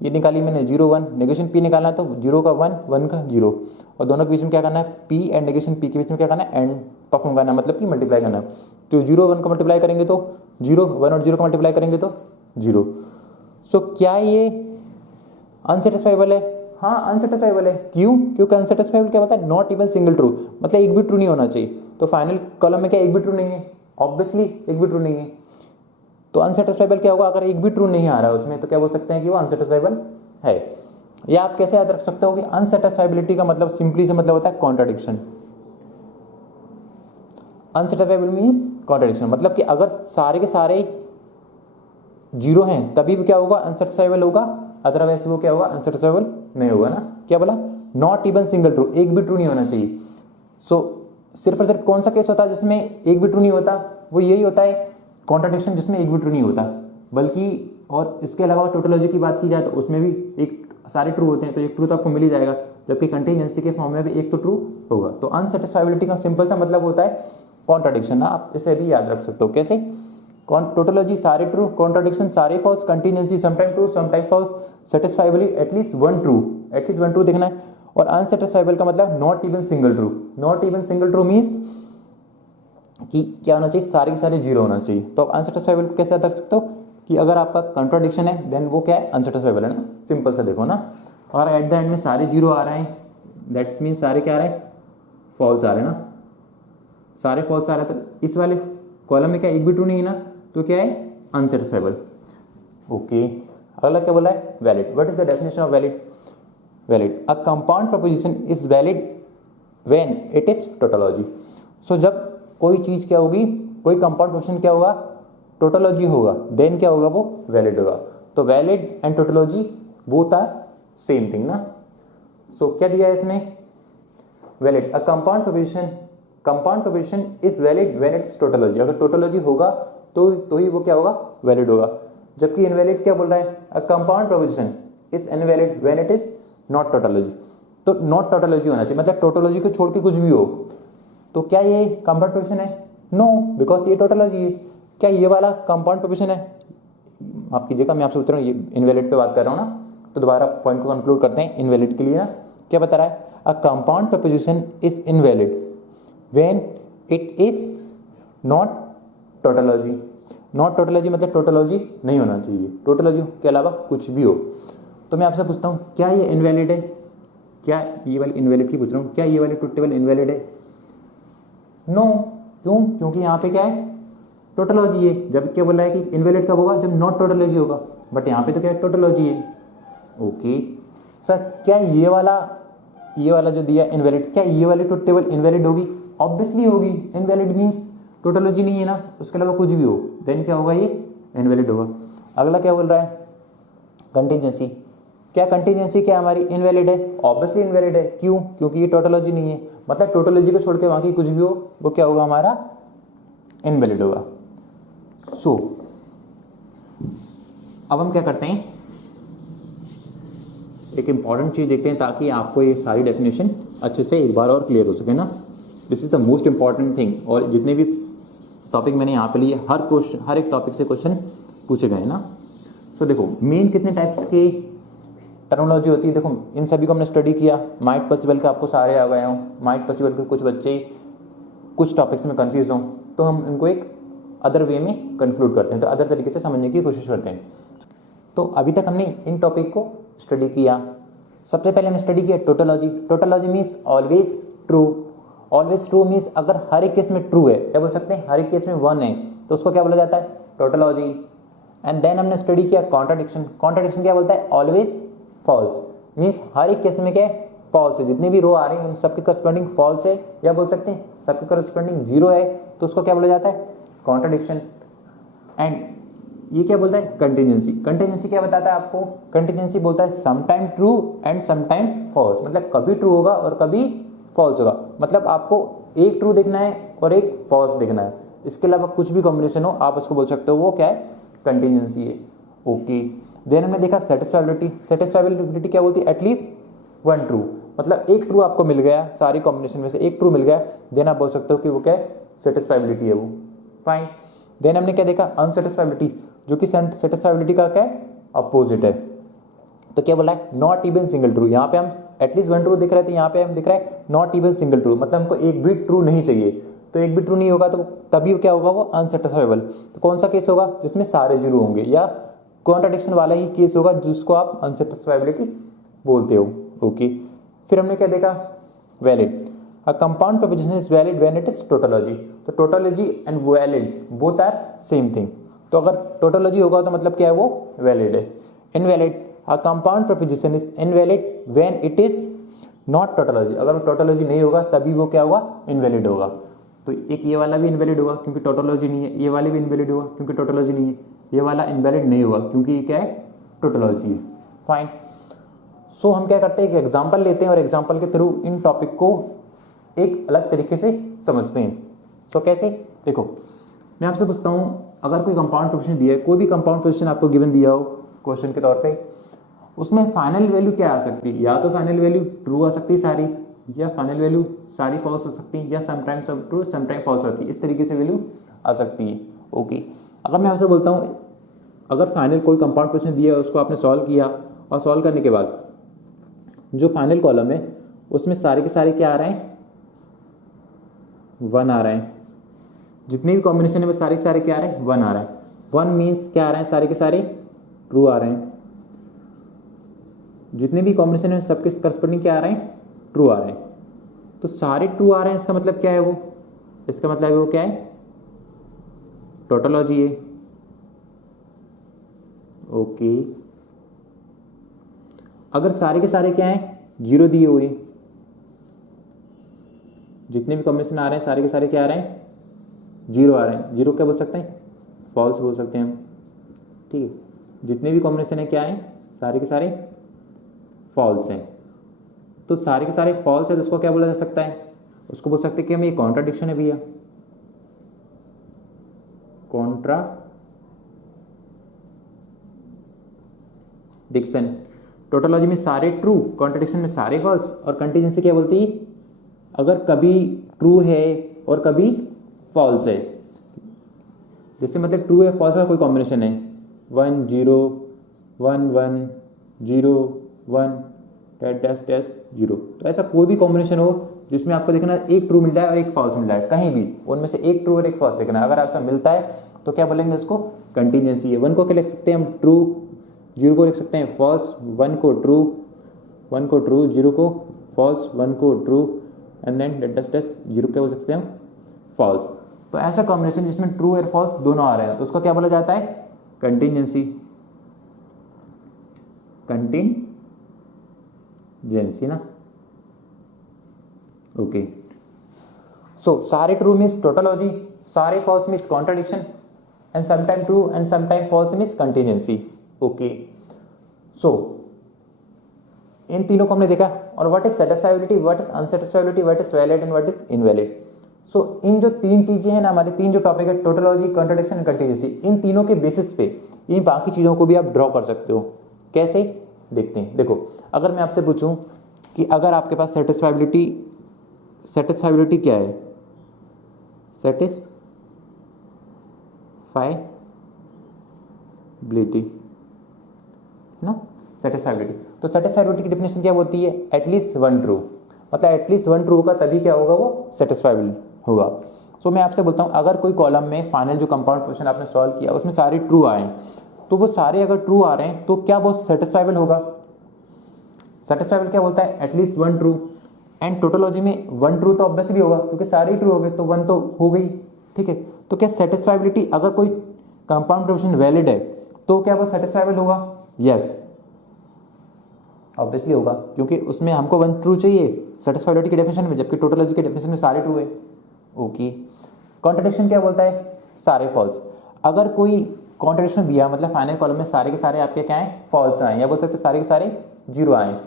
ये निकाली मैंने 0 1, नेगेशन पी निकालना है तो 0 का 1, 1 का 0, और दोनों के बीच में क्या करना है, पी एंड नेगेशन पी के बीच में क्या करना है, एंड परफॉर्म करना है, मतलब कि मल्टीप्लाई करना है। तो 0 1 का मल्टीप्लाई करेंगे तो 0, 1 और 0 का मल्टीप्लाई करेंगे तो 0। सो क्या ये अनसेटिस्फाइबल है, हाँ अनसेटिस्फाइबल है, क्यों, क्योंकि अनसेटिस्फाइबल क्या होता है, नॉट इवन सिंगल ट्रू, मतलब एक भी ट्रू नहीं होना चाहिए। तो फाइनल कॉलम में क्या एक भी ट्रू नहीं है, ऑब्वियसली एक भी ट्रू नहीं है। तो अनसेटिस्फाइबल क्या होगा, अगर एक भी ट्रू नहीं आ रहा है उसमें तो क्या बोल सकते हैं कि वो अनसेटिस्फाइबल है। या आप कैसे याद रख सकते हो कि अनसेटिस्फाइबिलिटी का मतलब सिंपली से मतलब होता है कॉन्ट्राडिक्शन। अनसेटिस्फाइबल मीन्स कॉन्ट्राडिक्शन, मतलब कि अगर सारे के सारे 0 हैं तभी भी क्या होगा, अनसेटिस्फाइबल होगा, अदरवाइज वो क्या होगा, अनसेटिस्फाइबल नहीं होगा ना। क्या बोला, नॉट इवन सिंगल ट्रू, एक भी ट्रू नहीं होना चाहिए। सो सिर्फ और सिर्फ कौन सा केस होता है जिसमें एक भी ट्रू नहीं होता, वो यही होता है कॉन्ट्राडिक्शन, जिसमें एक भी ट्रू नहीं होता। बल्कि और इसके अलावा टोटोलॉजी की बात की जाए तो उसमें भी एक सारे ट्रू होते हैं, तो एक ट्रू तो आपको मिल ही जाएगा, जबकि कंटीजेंसी के फॉर्म में भी एक तो ट्रू होगा। तो अनसेटिस्फाइबिलिटी का सिंपल सा मतलब होता है कॉन्ट्राडिक्शन। आप इसे भी याद रख सकते हो, कैसे, टोटोलॉजी सारे ट्रू, कॉन्ट्राडिक्शन सारे false, contingency sometime true sometime false, satisfiably at least 1 true, at least 1 true देखना है। और अनसेटिस्फाइबल का मतलब not even single true, not even single true means कि क्या होना चाहिए, सारे के सारे 0 होना चाहिए। तो आप अनसेटिस्फाइबल को कैसे याद रख सकते हो कि अगर आपका कंट्राडिक्शन है देन वो क्या है, अनसेटिस्फाइबल है ना। सिंपल सा देखो ना, और एट द एंड में सारे 0 आ रहे हैं, दैट्स मीन सारे क्या आ रहे हैं, फॉल्स आ रहे हैं ना, सारे फॉल्स आ रहे हैं, तो इस वाले कॉलम में क्या एक भी ट्रू नहीं है ना, तो क्या है अनसेटिस्फाइबल। ओके, अगला क्या बोला है valid. What is the definition of valid? Valid, a compound proposition is valid when it is tautology. So जब कोई चीज क्या होगी, कोई कंपाउंड प्रोपोजिशन क्या होगा, टोटोलॉजी होगा, देन क्या होगा वो वैलिड होगा। तो valid and tautology both are same thing ना। सो क्या दिया है इसमें, valid, a compound proposition is valid when it's tautology. अगर टोटोलॉजी होगा तो ही वो क्या होगा, वैलिड होगा। जबकि इनवैलिड क्या बोल रहा है, a compound proposition is invalid when it is not tautology. तो नॉट टोटोलॉजी होना चाहिए, मतलब टोटोलॉजी को छोड़ के कुछ भी हो। तो क्या ये कंपाउंड प्रोपोजिशन है? नो, बिकॉज ये टोटोलॉजी है। क्या ये वाला कंपाउंड प्रोपोजिशन है? माफ कीजिएगा, मैं आपसे पूछ रहा हूँ, ये इनवैलिड पे बात कर रहा हूँ ना, तो दोबारा पॉइंट को कंक्लूड करते हैं इनवैलिड के लिए ना। क्या बता रहा है, a compound proposition is invalid when it is not tautology. Not tautology मतलब टोटोलॉजी नहीं होना चाहिए, टोटोलॉजी के अलावा कुछ भी हो। तो मैं आपसे पूछता हूँ, क्या ये इनवैलिड है? क्या ये वाली इनवैलिड की पूछ रहा हूँ, क्या ये वाली ट्रुथ टेबल इनवैलिड है? नो, क्यों? क्योंकि यहाँ पे क्या है, टोटोलॉजी है। जब क्या बोला है कि इनवैलिड कब होगा, जब नॉट टोटोलॉजी होगा, बट यहाँ पे तो क्या है, टोटोलॉजी है। ओके सर, क्या ये वाला जो दिया इनवैलिड, क्या ये वाली ट्रुथ टेबल इनवैलिड होगी? ऑब्वियसली होगी, इनवैलिड मीन्स टोटोलॉजी नहीं है ना, उसके अलावा कुछ भी हो, देन क्या होगा, ये इनवैलिड होगा। अगला क्या बोल रहा है, कंटीजेंसी। क्या कंटीजेंसी क्या हमारी इनवैलिड है? ऑब्वियसली इनवैलिड है। क्यों? क्योंकि ये टोटोलॉजी नहीं है, मतलब टोटोलॉजी को छोड़ के बाकी कुछ भी हो वो क्या होगा, हमारा इनवैलिड होगा। सो अब हम क्या करते हैं, एक इंपॉर्टेंट चीज देखते हैं ताकि आपको ये सारी डेफिनेशन अच्छे से एक बार और क्लियर हो सके ना। This is the most important thing. और जितने भी टॉपिक मैंने यहाँ पे लिए, हर क्वेश्चन, हर एक टॉपिक से क्वेश्चन पूछे गए ना। सो देखो, मेन कितने टाइप्स की टर्मिनोलॉजी होती है, देखो इन सभी को हमने स्टडी किया। माइट पॉसिबल के आपको सारे आ गए हों, माइट पॉसिबल के कुछ बच्चे कुछ टॉपिक्स में कंफ्यूज हों, तो हम इनको एक अदर वे में कंक्लूड करते हैं, तो अदर तरीके से समझने की कोशिश करते हैं। तो अभी तक हमने इन टॉपिक को स्टडी किया। सबसे पहले हमने स्टडी किया tautology. Tautology means always true. Always true means अगर हर एक केस में ट्रू है, क्या बोल सकते हैं, हर एक केस में वन है, तो उसको क्या बोला जाता है, टोटोलॉजी। एंड देन हमने स्टडी किया कॉन्ट्राडिक्शन। कॉन्ट्राडिक्शन क्या बोलता है, ऑलवेज फॉल्स मीन्स हर एक केस में क्या है, फॉल्स है। जितनी भी रो आ रही है उन सबके करस्पॉन्डिंग फॉल्स है, या बोल सकते हैं सबके करस्पॉन्डिंग जीरो है, तो उसको क्या बोला जाता है, कॉन्ट्राडिक्शन। एंड ये क्या बोलता है, कंटीजेंसी। कंटीजेंसी क्या बताता है आपको, कंटीजेंसी बोलता है sometime true and sometime false, मतलब कभी ट्रू होगा और कभी फॉल्स होगा। मतलब आपको एक ट्रू देखना है और एक फॉल्स देखना है, इसके अलावा कुछ भी कॉम्बिनेशन हो आप उसको बोल सकते हो, वो क्या है, कंटीजेंसी है। ओके, देन हमने देखा सेटिस्फाइबिलिटी। सेटिस्फाइबिलिटी क्या बोलती है, एटलीस्ट वन ट्रू, मतलब एक ट्रू आपको मिल गया, सारी कॉम्बिनेशन में से एक ट्रू मिल गया, देन आप बोल सकते हो कि वो क्या है, सेटिस्फाइबिलिटी है वो, फाइन। देन हमने क्या देखा, अनसेटिस्फाइबिलिटी, जो कि सेटिस्फाइबिलिटी का क्या है, अपोजिट है। तो क्या बोला है, नॉट इवन सिंगल ट्रू। यहाँ पे हम एटलीस्ट वन ट्रू दिख रहे थे, यहाँ पे हम दिख रहा है नॉट इवन सिंगल ट्रू, मतलब हमको एक भी ट्रू नहीं चाहिए। तो एक भी ट्रू नहीं होगा तो तभी क्या होगा, वो अनसेटिस्फाइबल। तो कौन सा केस होगा, जिसमें सारे जीरो होंगे, या कॉन्ट्राडिक्शन वाला ही केस होगा जिसको आप अनसेटिस्फाइबिलिटी बोलते हो। ओके, फिर हमने क्या देखा, valid. A compound proposition is valid when it is tautology. तो tautology and valid both are same thing. तो अगर टोटोलॉजी होगा तो मतलब क्या है, वो वैलिड है। Invalid, a compound proposition is invalid when it is not tautology. अगर वो टोटोलॉजी नहीं होगा तभी वो क्या होगा, इनवैलिड होगा। तो एक ये वाला भी इनवैलिड होगा क्योंकि टोटोलॉजी नहीं है, ये वाले भी इनवैलिड होगा क्योंकि टोटोलॉजी नहीं है, ये वाला इनवैलिड नहीं होगा क्योंकि ये क्या है, टोटोलॉजी है, फाइन। सो हम क्या करते हैं, एक एग्जाम्पल लेते हैं और एग्जाम्पल के थ्रू इन टॉपिक को एक अलग तरीके से समझते हैं। सो कैसे, देखो मैं आपसे पूछता हूँ, अगर कोई कंपाउंड प्रोपोजिशन दिया है, कोई भी कंपाउंड प्रोपोजिशन आपको गिवन दिया हो क्वेश्चन के तौर पे, उसमें फाइनल वैल्यू क्या आ सकती है, या तो फाइनल वैल्यू ट्रू आ सकती है सारी, या फाइनल वैल्यू सारी फॉल्स हो सकती है, या समटाइम सब ट्रू समटाइम फॉल्स होती है, इस तरीके से वैल्यू आ सकती है। ओके, अगर मैं आपसे बोलता हूँ, अगर फाइनल कोई कंपाउंड प्रोपोजिशन दिया है, उसको आपने सॉल्व किया और सॉल्व करने के बाद जो फाइनल कॉलम है उसमें सारे के सारे क्या आ रहे हैं, वन आ रहे हैं। जितने भी कॉम्बिनेशन है वो सारे के सारे क्या आ रहे हैं, वन आ रहे हैं। वन मीन्स क्या आ रहे हैं, सारे के सारे ट्रू आ रहे हैं। जितने भी कॉम्बिनेशन है सबके करस्पॉन्डिंग क्या आ रहे हैं, ट्रू आ रहे हैं। तो सारे ट्रू आ रहे हैं, इसका मतलब क्या है वो, इसका मतलब है वो क्या है, टोटोलॉजी है। ओके, अगर सारे के सारे क्या हैं, जीरो दिए हुए, जितने भी कॉम्बिनेशन आ रहे हैं सारे के सारे क्या आ रहे हैं, जीरो आ रहे हैं, जीरो क्या बोल सकते हैं, फॉल्स बोल सकते हैं हम, ठीक है। जितने भी कॉम्बिनेशन है क्या है, सारे के सारे फॉल्स हैं। तो सारे के सारे फॉल्स है तो उसको क्या बोला जा सकता है, उसको बोल सकते हैं कि हमें ये कॉन्ट्राडिक्शन है भैया, कॉन्ट्राडिक्शन। टोटोलॉजी में सारे ट्रू, कॉन्ट्राडिक्शन में सारे फॉल्स, और कंटीजेंसी क्या बोलती है, अगर कभी ट्रू है और कभी फॉल्स है, जैसे मतलब ट्रू है फॉल्स का कोई कॉम्बिनेशन है, 1 0 1 1 0 1 डैश डैश डैश 0, तो ऐसा कोई भी कॉम्बिनेशन हो जिसमें आपको देखना एक ट्रू मिल जाए और एक फॉल्स मिल जाए, कहीं भी उनमें से एक ट्रू और एक फॉल्स देखना, अगर ऐसा मिलता है तो क्या बोलेंगे उसको, कंटीजेंसी है। 1 को क्या लिख सकते हैं हम, ट्रू, 0 को लिख सकते हैं फॉल्स, 1 को ट्रू 0 को फॉल्स, 1 को true and then dash dash 0 क्या बोल सकते हैं हम, फॉल्स। तो ऐसा कॉम्बिनेशन जिसमें ट्रू और फॉल्स दोनों आ रहे हैं तो उसको क्या बोला जाता है, कंटीजेंसी, कंटीजेंसी ना। ओके, सो सारे ट्रू मीन्स टोटोलॉजी, सारे false means contradiction, and sometime true and sometime false means contingency. Okay, so इन तीनों को हमने देखा, और what is satisfiability, what is unsatisfiability, what is valid and what is invalid. So इन जो तीन चीजें हैं ना, हमारे तीन जो टॉपिक है, टोटोलॉजी, कॉन्ट्राडिक्शन एंड कंटीजेंसी, इन तीनों के बेसिस पे इन बाकी चीजों को भी आप ड्रॉ कर सकते हो। कैसे, देखते हैं। देखो, अगर मैं आपसे पूछूं कि अगर आपके पास सेटिस्फाइबिलिटी क्या है, सेटिस्फाइबिलिटी ना, सेटिस्फाइबिलिटी, तो सेटिस्फाइबिलिटी की डेफिनेशन क्या होती है, एटलीस्ट वन ट्रू, मतलब एटलीस्ट वन ट्रू होगा तभी क्या होगा, वो सेटिस्फाइबल होगा। सो मैं आपसे बोलता हूँ, अगर कोई कॉलम में फाइनल जो कंपाउंड क्वेश्चन आपने सॉल्व किया उसमें सारे ट्रू आए, तो वो सारे अगर ट्रू आ रहे हैं तो क्या वो सेटिस्फाइबल होगा, सेटिस्फाइबल क्या बोलता है, at least one true. And tautology में वन ट्रू तो ऑब्वियसली होगा क्योंकि सारे ट्रू हो गए तो वन तो हो गई, ठीक है। तो क्या सेटिस्फाइबिलिटी, अगर कोई कंपाउंड क्वेश्चन वैलिड है तो क्या वो सेटिस्फाइबल होगा, यस ऑब्वियसली होगा, क्योंकि उसमें हमको वन ट्रू चाहिए सेटिस्फाइबिलिटी की डेफिनेशन में, जबकि टोटोलॉजी के डेफिनेशन में सारे ट्रू है। ओके, कॉन्ट्राडिक्शन क्या बोलता है, सारे फॉल्स। अगर कोई कॉन्ट्राडिक्शन दिया मतलब फाइनल कॉलम में सारे के सारे आपके क्या हैं, फॉल्स आए, या बोल सकते सारे के सारे जीरो आए,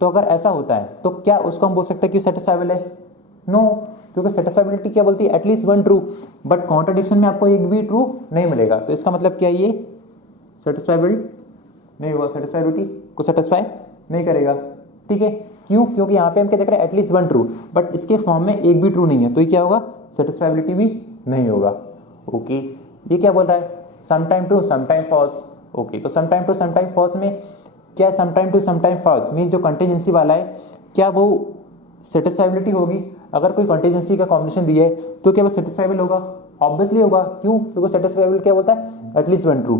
तो अगर ऐसा होता है तो क्या उसको हम बोल सकते हैं कि सेटिस्फाइबल है, नो, क्योंकि सेटिस्फाइबिलिटी क्या बोलती है, at least one true, but contradiction में आपको एक भी ट्रू नहीं मिलेगा, तो इसका मतलब क्या, ये सेटिस्फाइबल नहीं होगा, सेटिस्फाइबिलिटी को सेटिस्फाई नहीं करेगा, ठीक है। क्यों, क्योंकि यहाँ पे हम क्या देख रहे हैं, एटलीस्ट वन ट्रू, बट इसके फॉर्म में एक भी ट्रू नहीं है, तो ये क्या होगा, सेटिस्फाइबिलिटी भी नहीं होगा। ओके, ये क्या बोल रहा है, sometime true sometime false. Okay, तो समटाइम ट्रू समटाइम फॉल्स में क्या, sometime true sometime false mean जो कंटीजेंसी वाला है क्या वो सेटिस्फाइबिलिटी होगी, अगर कोई कंटीजेंसी का कॉम्बिनेशन दिया है तो क्या वो सेटिस्फाइबल होगा, ऑब्वियसली होगा। क्यों, क्योंकि सेटिस्फाइबल क्या बोलता है, एटलीस्ट वन ट्रू,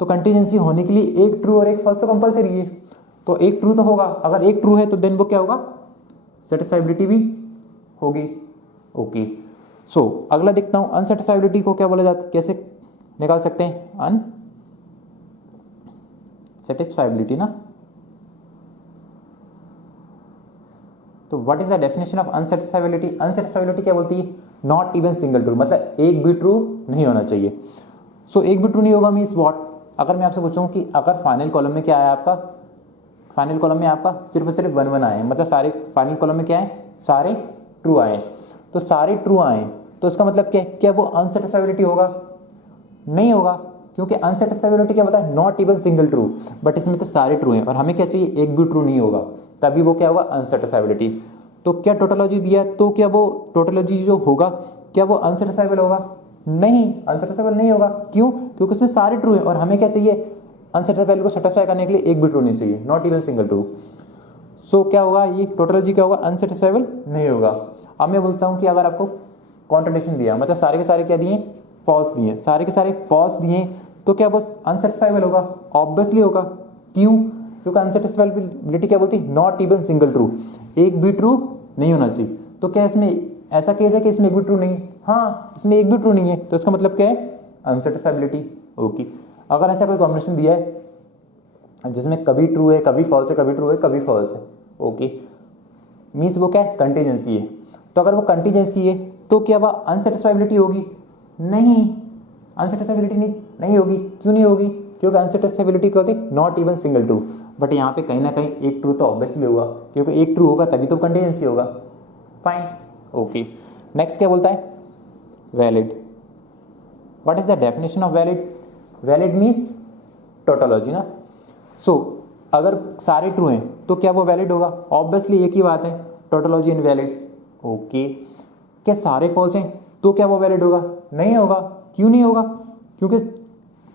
तो कंटीजेंसी होने के लिए एक ट्रू और एक फॉल्स तो कंपलसरी है, तो एक ट्रू तो होगा, अगर एक ट्रू है तो देन वो क्या होगा, सेटिस्फाइबिलिटी भी होगी। ओके, सो अगला देखता हूं, अनसेटिस्फाइबिलिटी को क्या बोला जाता है, कैसे निकाल सकते हैं, अनसेटिस्फाइबिलिटी ना। तो what is the definition of unsatisfiability, unsatisfiability क्या बोलती है, नॉट इवन सिंगल ट्रू, मतलब एक भी ट्रू नहीं होना चाहिए। सो एक भी ट्रू नहीं होगा मीन्स व्हाट, अगर मैं आपसे पूछूं कि अगर फाइनल कॉलम में क्या आया आपका, फाइनल कॉलम में आपका सिर्फ और सिर्फ वन वन आए, मतलब सारे फाइनल कॉलम में क्या है, सारे ट्रू आए, तो सारे ट्रू आए तो इसका मतलब क्या है, क्या वो अनसेटिस्फाइबिलिटी होगा, नहीं होगा, क्योंकि अनसेटिस्फाइबिलिटी क्या बताया, not even single true, but इसमें तो सारे ट्रू हैं और हमें क्या चाहिए, एक भी ट्रू नहीं होगा, तभी वो क्या होगा, अनसेटिस्फाइबिलिटी। तो क्या टोटोलॉजी दिया, तो क्या वो टोटोलॉजी जो होगा क्या वो अनसेटिस्फाइबल होगा, नहीं, अनसेटिस्फाइबल नहीं होगा। क्यों, क्योंकि उसमें सारे ट्रू हैं और हमें क्या चाहिए, अनसेटिस्फाइबल को सेटिस्फाई करने के लिए एक भी ट्रू नहीं चाहिए, नॉट इवन सिंगल ट्रू। सो क्या होगा, ये टोटोलॉजी क्या होगा, अनसेटिस्फाइबल नहीं होगा। अब मैं बोलता हूँ कि अगर आपको कॉन्ट्राडिक्शन दिया, मतलब सारे के सारे क्या दिए, फॉल्स दिए, सारे के सारे फॉल्स दिए, तो क्या बस अनसेटिस्फाइबल होगा, ऑब्वियसली होगा। क्यों, क्योंकि अनसेटिस्फाइबिलिटी क्या बोलती है, नॉट इवन सिंगल ट्रू, एक भी ट्रू नहीं होना चाहिए, तो क्या इसमें ऐसा केस है कि इसमें एक भी ट्रू नहीं है? हाँ, इसमें एक भी ट्रू नहीं है, तो इसका मतलब क्या है? अनसेटिस्फाइबिलिटी। ओके, अगर ऐसा कोई कॉम्बिनेशन दिया है जिसमें कभी ट्रू है, कभी फॉल्स है, कभी ट्रू है, कभी फॉल्स है, ओके, मीन्स वो क्या है? कंटीजेंसी है। तो अगर वो कंटीजेंसी है तो क्या वह अनसेटिस्फाइबिलिटी होगी? नहीं, अनसेटिस्फाइबिलिटी नहीं होगी। क्यों नहीं होगी? क्योंकि अनसेटिस्फाइबिलिटी क्या होती है? Not even single true. But यहाँ पे कहीं ना कहीं एक ट्रू तो ऑब्वियसली होगा, क्योंकि एक ट्रू होगा तभी तो कंटीजेंसी होगा। Fine, okay. नेक्स्ट क्या बोलता है? Valid. What is the definition of valid? Valid means tautology ना। सो अगर सारे ट्रू हैं तो क्या वो वैलिड होगा? ऑब्वियसली एक ही बात है, टोटोलॉजी इनवैलिड। ओके, क्या सारे फॉल्स हैं तो क्या वो वैलिड होगा? नहीं होगा। क्यों नहीं होगा? क्योंकि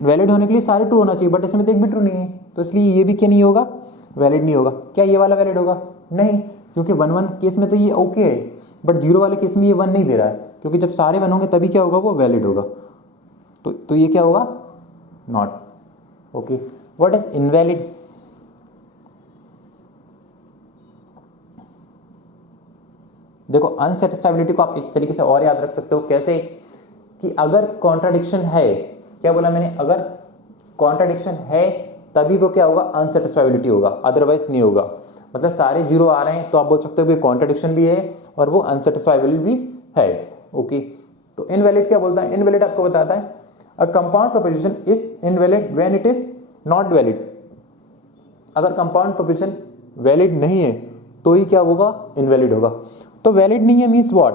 वैलिड होने के लिए सारे ट्रू होना चाहिए, बट इसमें तो एक भी ट्रू नहीं है, तो इसलिए ये भी क्या नहीं होगा? वैलिड नहीं होगा। क्या ये वाला वैलिड होगा? नहीं, क्योंकि 1-1 केस में तो ये ओके है, बट 0 वाले केस में ये 1 नहीं दे रहा है, क्योंकि जब सारे 1 होंगे तभी क्या होगा? वो वैलिड होगा। तो ये क्या होगा? Not. Okay, what is invalid? देखो, अनसेटिस्फाइबिलिटी को आप एक तरीके से और याद रख सकते हो। कैसे? कि अगर कॉन्ट्राडिक्शन है, क्या बोला मैंने? अगर कॉन्ट्राडिक्शन है तभी वो क्या होगा? अनसेटिस्फाइबिलिटी होगा, अदरवाइज नहीं होगा। मतलब सारे 0 आ रहे हैं तो आप बोल सकते हो कि कॉन्ट्राडिक्शन भी है और वो अनसेटिस्फाइबल भी है। ओके, तो इनवैलिड क्या बोलता है? इनवैलिड आपको बताता है a compound proposition is invalid when it is not valid. अगर कंपाउंड प्रोपोजिशन वैलिड नहीं है तो ही क्या होगा? इनवैलिड होगा। तो वैलिड नहीं है मीन्स व्हाट?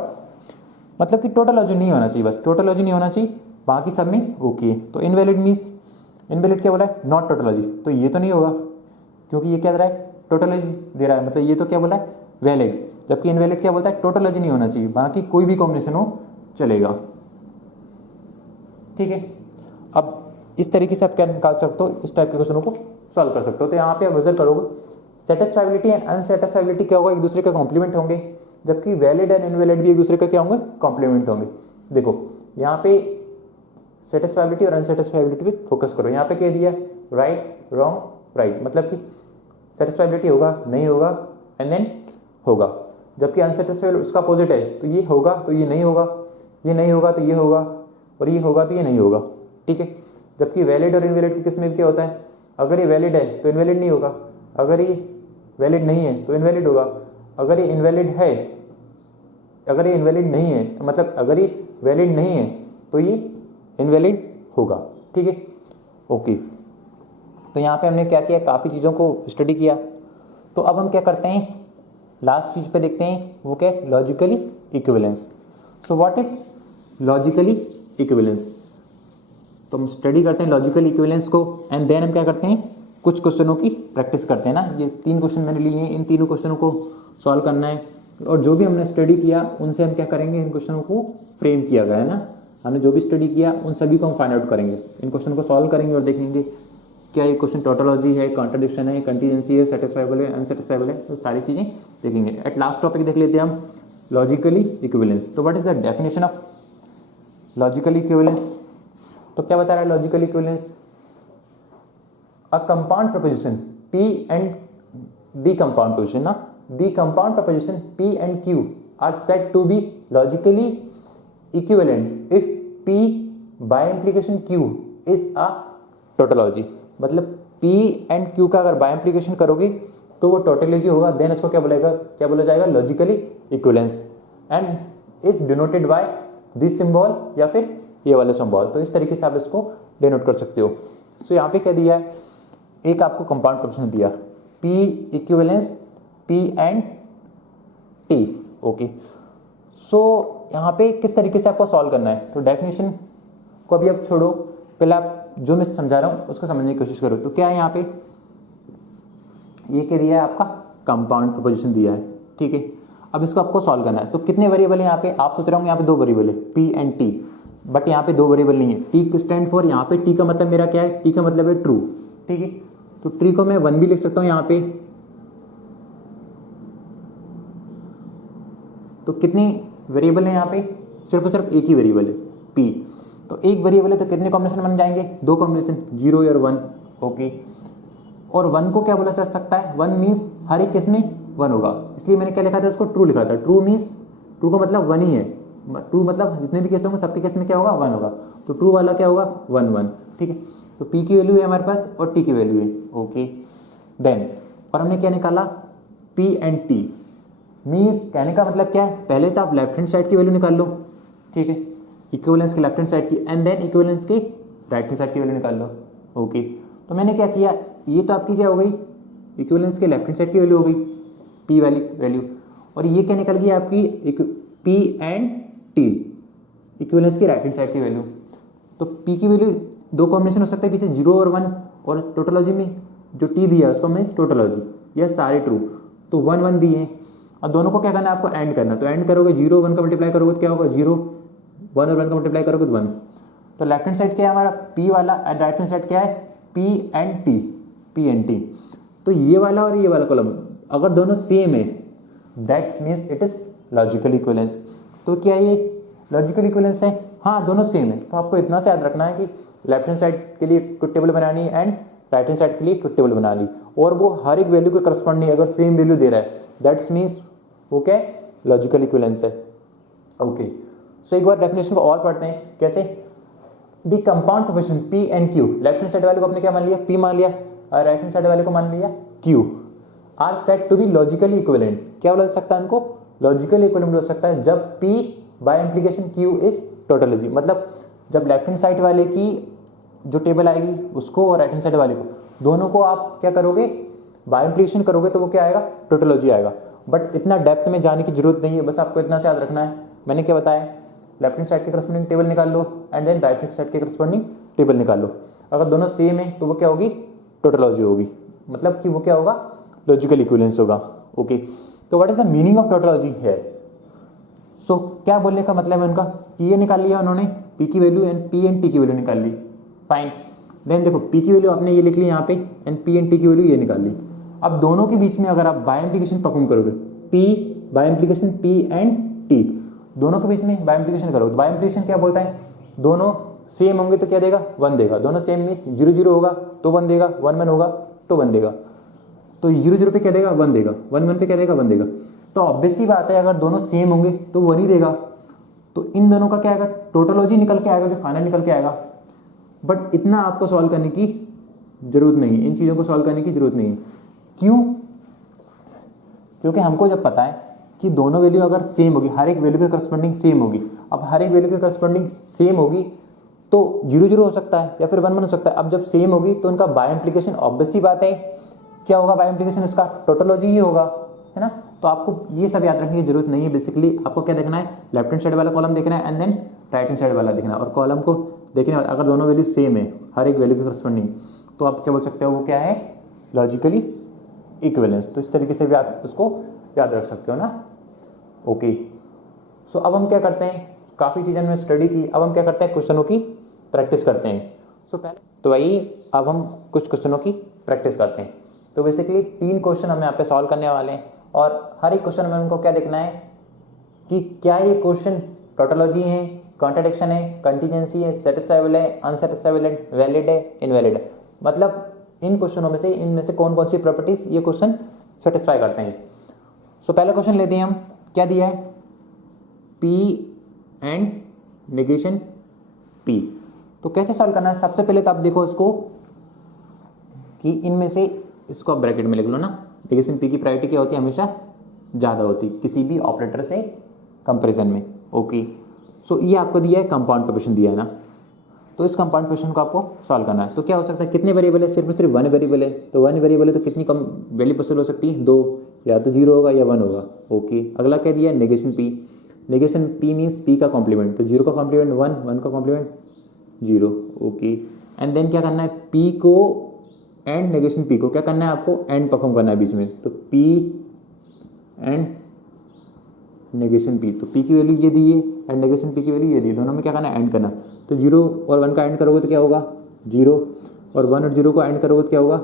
मतलब कि टोटोलॉजी नहीं होना चाहिए, बस टोटोलॉजी नहीं होना चाहिए, बाकी सब में ओके। तो इनवैलिड मीन्स, इनवैलिड क्या बोला है? Not tautology. तो ये तो नहीं होगा, क्योंकि ये क्या दे रहा है? टोटोलॉजी दे रहा है, मतलब ये तो क्या बोला है? वैलिड। जबकि इनवैलिड क्या बोलता है? टोटोलॉजी नहीं होना चाहिए, बाकी कोई भी कॉम्बिनेशन हो चलेगा। ठीक है, अब इस तरीके से आप क्या निकाल सकते हो? इस टाइप के क्वेश्चनों को सॉल्व कर सकते हो। तो यहाँ पे आप ऑब्जर्व करोगे, सेटिस्फाइबिलिटी एंड अनसेटिस्फाइबिलिटी क्या होगा? एक दूसरे का कॉम्प्लीमेंट होंगे, जबकि वैलिड एंड इनवैलिड भी एक दूसरे का क्या होंगे? कॉम्प्लीमेंट होंगे। देखो यहाँ पे सेटिस्फाइबिलिटी और अनसेटिस्फाइबिलिटी पे फोकस करो। यहाँ पे क्या दिया? राइट, रॉन्ग, राइट, मतलब कि सेटिस्फाइबिलिटी होगा, नहीं होगा, एंड देन होगा। जबकि अनसेटिस्फाइड उसका अपोजिट है, तो ये होगा तो ये नहीं होगा, ये नहीं होगा तो ये होगा, और ये होगा तो ये नहीं होगा। ठीक है, जबकि वैलिड और इनवैलिड के केस में क्या होता है? अगर ये वैलिड है तो इनवैलिड नहीं होगा, अगर ये वैलिड नहीं है तो इनवैलिड होगा, अगर ये इनवैलिड है, अगर ये इनवैलिड नहीं है, मतलब अगर ये वैलिड नहीं है तो ये इनवैलिड होगा। ठीक है, ओके। तो यहाँ पे हमने क्या किया? काफ़ी चीज़ों को स्टडी किया। तो अब हम क्या करते हैं? लास्ट चीज़ पे देखते हैं, वो क्या है? Logically equivalence. So what is logically equivalence? तो हम स्टडी करते हैं लॉजिकल इक्विवेलेंस को, एंड देन हम क्या करते हैं? कुछ क्वेश्चनों की प्रैक्टिस करते हैं ना। ये 3 क्वेश्चन मैंने लिए हैं, इन तीनों क्वेश्चनों को सॉल्व करना है, और जो भी हमने स्टडी किया उनसे हम क्या करेंगे? इन क्वेश्चनों को फ्रेम किया गया है ना, हमने जो भी स्टडी किया उन सभी को हम फाइंड आउट करेंगे, इन क्वेश्चन को सॉल्व करेंगे और देखेंगे क्या ये क्वेश्चन टोटोलॉजी है, कॉन्ट्रडिक्शन है, कंटीजेंसी है, सेटिस्फाइबल है, अनसेटिस्फाइबल है, तो सारी चीज़ें देखेंगे। एट लास्ट टॉपिक देख लेते हैं हम लॉजिकली इक्विवेलेंस। तो what is the definition of logical equivalence? तो क्या बता रहा है logical equivalence? A compound proposition P and the compound proposition ना, the compound proposition P and Q are said to be logically equivalent if P by implication Q is a tautology। मतलब P and Q का अगर बाय इम्प्लीकेशन करोगे तो वो टोटोलॉजी होगा, देन इसको क्या बोलेगा? क्या बोला जाएगा? Logically equivalence, and is denoted by this symbol या फिर ये वाले सिंबल। तो इस तरीके से आप इसको डिनोट कर सकते हो। सो यहाँ पे क्या दिया है? एक आपको कंपाउंड प्रोपोजिशन दिया, P equivalence P and T। Okay, so यहाँ पे किस तरीके से आपको सॉल्व करना है? तो डेफिनेशन को अभी आप छोड़ो, पहले आप जो मैं समझा रहा हूँ उसको समझने की कोशिश करो। तो क्या है यहाँ पे? ये क्या दिया है? आपका कंपाउंड प्रोपोजिशन दिया है। ठीक है, अब इसको आपको सॉल्व करना है। तो कितने वेरिएबल है यहाँ पे? आप सोच रहे होंगे यहाँ पे 2 वेरिएबल है, P एंड T, बट यहाँ पे 2 वेरिएबल नहीं है। T स्टैंड फॉर, यहाँ पे T का मतलब मेरा क्या है? T का मतलब है ट्रू। ठीक है, तो ट्री को मैं 1 भी लिख सकता हूं यहाँ पे। तो कितनी वेरिएबल है यहाँ पे? सिर्फ और सिर्फ एक ही वेरिएबल है, P। तो एक वेरिएबल है तो कितने कॉम्बिनेशन बन जाएंगे? 2 कॉम्बिनेशन, 0 और 1। ओके, और 1 को क्या बोला जा सकता है? 1 मीन्स हर एक केस में 1 होगा, इसलिए मैंने क्या लिखा था? इसको ट्रू लिखा था। ट्रू मीन्स ट्रू का मतलब 1 ही है, ट्रू मतलब जितने भी केस होंगे सबके केस में क्या होगा 1 होगा, तो ट्रू वाला क्या होगा 1 1, ठीक है। तो p की वैल्यू है हमारे पास और t की वैल्यू है, ओके। देन और हमने क्या निकाला p एंड t, मीन्स कहने का मतलब क्या है, पहले तो आप लेफ्ट हैंड साइड की वैल्यू निकाल लो, ठीक है, इक्विवेलेंस के लेफ्ट हैंड साइड की, एंड देन इक्विवेलेंस की राइट हैंड साइड की वैल्यू निकाल लो, ओके। तो मैंने क्या किया, ये तो आपकी क्या हो गई इक्विवेलेंस के लेफ्ट हैंड साइड की वैल्यू हो गई p वाली वैल्यू, और ये क्या निकल गई आपकी p एंड t इक्विवेलेंस की राइट हैंड साइड की वैल्यू। तो p की वैल्यू दो कॉम्बिनेशन हो सकता है पीछे 0 और 1, और टोटोलॉजी में जो t दिया है उसको मीन्स टोटोलॉजी, यह सारे ट्रू, तो 1 1 दिए हैं, और दोनों को क्या करना है आपको एंड करना, तो एंड करोगे 0 1 का मल्टीप्लाई करोगे तो क्या होगा 0, 1 और 1 का मल्टीप्लाई करोगे तो 1। तो लेफ्ट हैंड साइड क्या है हमारा p वाला, एंड राइट हैंड साइड क्या है p एंड t। तो ये वाला और ये वाला कॉलम अगर दोनों सेम है that means it is logical equivalence. तो क्या ये लॉजिकल इक्विवेलेंस है, हाँ दोनों सेम है। तो आपको इतना से याद रखना है कि लेफ्ट हैंड साइड के लिए ट्रुथ टेबल बनानी है एंड राइट हैंड साइड के लिए ट्रुथ टेबल बना ली, और वो हर एक वैल्यू के करस्पॉन्डिंग अगर सेम वैल्यू दे रहा है दैट्स मीन्स वो क्या है लॉजिकल इक्विवेलेंस है, ओके। सो एक बार डेफिनेशन को और पढ़ते हैं, कैसे the compound proportion p and q, left hand side वाले को आपने क्या मान लिया p मान लिया, और राइट हैंड साइड वाले को मान लिया q, are said to be logically equivalent. क्या बोला सकता है उनको लॉजिकली इक्विवेलेंट हो सकता है जब p bi implication q is tautology, मतलब जब लेफ्ट हैंड साइड वाले की जो टेबल आएगी उसको और राइट हैंड साइड वाले को दोनों को आप क्या करोगे बाय इंप्लीकेशन करोगे तो वो क्या आएगा टोटोलॉजी आएगा। बट इतना डेप्थ में जाने की जरूरत नहीं है, बस आपको इतना से याद रखना है, मैंने क्या बताया लेफ्ट हैंड साइड के करस्पॉन्डिंग टेबल निकाल लो and then right hand side के करस्पॉन्डिंग टेबल निकाल लो, अगर दोनों सेम है तो वो क्या होगी टोटोलॉजी होगी, मतलब कि वो क्या होगा लॉजिकल इक्विवेलेंस होगा, ओके। तो what is the meaning of tautology है, सो क्या बोलने का मतलब है उनका कि ये निकाल लिया उन्होंने p की value and p and t की वैल्यू निकाल ली, फाइन। देन देखो p की वैल्यू आपने ये लिख ली यहाँ पे एंड p एंड t की वैल्यू ये निकाल ली। अब दोनों के बीच में अगर आप बाय इंप्लीकेशन परफॉर्म करोगे p bi implication p and t दोनों के बीच में बाय इंप्लीकेशन करोगे, बाय इंप्लीकेशन क्या बोलता है दोनों सेम होंगे तो क्या देगा 1 देगा, दोनों सेम मीन्स 0 0 होगा तो 1 देगा, 1 1 होगा तो 1 देगा, तो 0 0 पे क्या देगा 1 देगा, 1 1 पे क्या देगा 1 देगा। तो ऑब्वियस सी बात है अगर दोनों सेम होंगे तो 1 ही देगा, तो इन दोनों का क्या आएगा टोटोलॉजी निकल के आएगा, जो फाइनल निकल के आएगा। बट इतना आपको सॉल्व करने की जरूरत नहीं है, इन चीज़ों को सॉल्व करने की जरूरत नहीं है, क्यों, क्योंकि हमको जब पता है कि दोनों वैल्यू अगर सेम होगी, हर एक वैल्यू के करस्पॉन्डिंग सेम होगी, अब हर एक वैल्यू के करस्पॉन्डिंग सेम होगी तो 0 0 हो सकता है या फिर 1 1 हो सकता है। अब जब सेम होगी तो उनका बाय इंप्लीकेशन ऑब्वियस सी बात है क्या होगा, बाय इंप्लीकेशन इसका टोटोलॉजी ही होगा, है ना। तो आपको ये सब याद रखने की जरूरत नहीं है, बेसिकली आपको क्या देखना है लेफ्ट हैंड साइड वाला कॉलम देखना है and then right hand side वाला देखना है, और कॉलम को देखने अगर दोनों वैल्यू सेम है हर एक वैल्यू के करस्पॉन्डिंग तो आप क्या बोल सकते हो वो क्या है लॉजिकली इक्विवेलेंस। तो इस तरीके से भी आप उसको याद रख सकते हो ना, ओके। सो अब हम क्या करते हैं, काफ़ी चीज़ें हमने स्टडी की, अब हम क्या करते हैं क्वेश्चनों की प्रैक्टिस करते हैं। सो पहले तो आइए अब हम कुछ क्वेश्चनों की प्रैक्टिस करते हैं। तो बेसिकली 3 क्वेश्चन हम यहाँ पे सॉल्व करने वाले हैं, और हर एक क्वेश्चन में हमको क्या देखना है कि क्या ये क्वेश्चन टोटोलॉजी है, कॉन्ट्रडिक्शन है, कंटीजेंसी है, सेटिस्फाइबल है, अनसेटिस्फाइबल है, वैलिड है, इनवैलिड है, मतलब इन क्वेश्चनों में से इनमें से कौन कौन सी प्रॉपर्टीज ये क्वेश्चन सेटिस्फाई करते हैं। सो पहला क्वेश्चन लेते हैं हम, क्या दिया है p एंड नेगेशन p। तो कैसे सॉल्व करना है, सबसे पहले तो आप देखो इसको कि इनमें से इसको आप ब्रैकेट में लिख लो ना, नेगेशन p की प्रायोरिटी क्या होती है हमेशा ज़्यादा होती किसी भी ऑपरेटर से कंपैरिजन में, ओके। सो ये आपको दिया है कंपाउंड प्रोपोर्शन दिया है ना, तो इस कंपाउंड प्रोपोर्शन को आपको सॉल्व करना है। तो क्या हो सकता है कितने वेरिएबल है, सिर्फ और सिर्फ 1 वेरिएबल है, तो 1 वेरिएबल है तो कितनी कम वैल्यू पॉसिबल हो सकती है 2, या तो 0 होगा या 1 होगा, ओके। अगला क्या दिया है negation p, negation p means p का कॉम्प्लीमेंट, तो 0 का कॉम्प्लीमेंट 1, 1 का कॉम्प्लीमेंट 0, ओके। एंड देन क्या करना है p को एंड नेगेशन p को क्या करना है आपको एंड परफॉर्म करना है बीच में, तो p एंड नेगेशन p, तो p की वैल्यू ये दी है एंड नेगेशन p की वैल्यू ये दी, दोनों में क्या करना है एंड करना, तो 0 और 1 का एंड करोगे तो क्या होगा 0, और 1 और 0 को एंड करोगे तो क्या होगा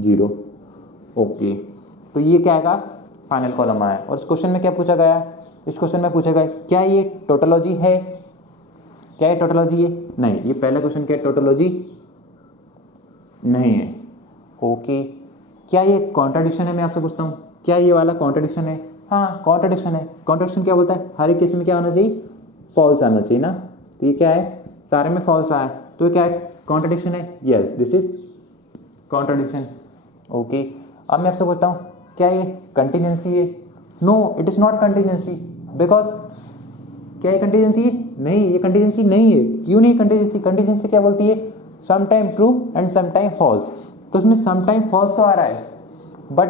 0, ओके। तो ये क्या आएगा फाइनल कॉलम आया। और इस क्वेश्चन में क्या पूछा गया, इस क्वेश्चन में पूछा गया क्या ये टोटोलॉजी है, क्या ये टोटोलॉजी है, नहीं, ये पहला क्वेश्चन क्या टोटोलॉजी नहीं है, ओके। क्या ये कॉन्ट्राडिक्शन है, मैं आपसे पूछता हूँ क्या ये वाला कॉन्ट्राडिक्शन है, हाँ कॉन्ट्रडिक्शन है। कॉन्ट्रडिक्शन क्या बोलता है, हर एक केस में क्या होना चाहिए, फॉल्स आना चाहिए ना। तो ये क्या है, सारे में फॉल्स आया, तो ये क्या है, कॉन्ट्रडिक्शन है। Yes this is contradiction. Okay, अब मैं आपसे पूछता हूँ क्या ये कंटीजेंसी है? No it is not contingency, because क्या ये कंटीजेंसी है? नहीं, ये कंटीजेंसी नहीं है। क्यों नहीं कंटीजेंसी? कंटीजेंसी क्या बोलती है, some time true and some time false. तो उसमें सम टाइम फॉल्स तो आ रहा है बट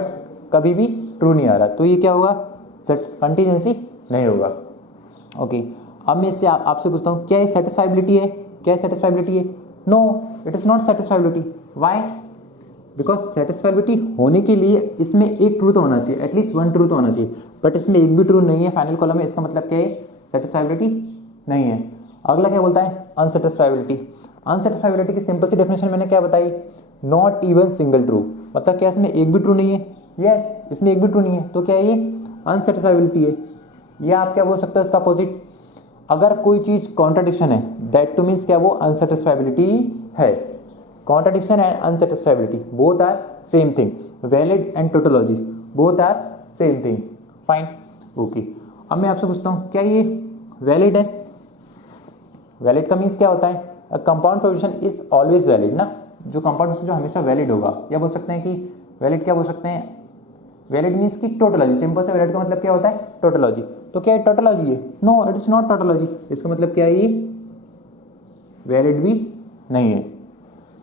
कभी भी ट्रू नहीं आ रहा, तो ये क्या होगा, कंटीजेंसी नहीं होगा। ओके, अब मैं इससे आपसे पूछता हूँ क्या ये सेटिस्फाइबिलिटी है? क्या ये सेटिस्फाइबिलिटी है? No it is not satisfiability. Why? Because satisfiability होने के लिए इसमें एक ट्रू तो होना चाहिए, एटलीस्ट वन ट्रू तो होना चाहिए, बट इसमें एक भी ट्रू नहीं है फाइनल कॉलम में। इसका मतलब क्या है, सेटिस्फाइबिलिटी नहीं है। अगला क्या बोलता है, अनसेटिस्फाइबिलिटी। अनसेटिस्फाइबिलिटी की सिंपल सी डेफिनेशन मैंने क्या बताई, नॉट इवन सिंगल ट्रू। मतलब क्या इसमें एक भी ट्रू नहीं है? यस इसमें एक भी ट्रू नहीं है, तो क्या है ये अनसेटिस्फाइबिलिटी है। या आप क्या बोल सकते हैं इसका अपोजिट, अगर कोई चीज कॉन्ट्रडिक्शन है दैट टू मीन्स क्या वो अनसेटिस्फाइबिलिटी है। Contradiction and unsatisfiability both are same thing. Valid and tautology both are same thing. Fine, okay. अब मैं आपसे पूछता हूँ क्या ये वैलिड है? वैलिड का मीन्स क्या होता है, a compound proposition is always valid ना, जो कंपाउंड प्रोपोजिशन जो हमेशा वैलिड होगा। या बोल सकते हैं कि वैलिड क्या बोल सकते हैं, वैलिड मीन्स की टोटोलॉजी। सिंपल से वैलिड का मतलब क्या होता है, टोटोलॉजी। तो क्या है टोटोलॉजी है? No it is not tautology. इसका मतलब क्या है, ये वैलिड भी नहीं है,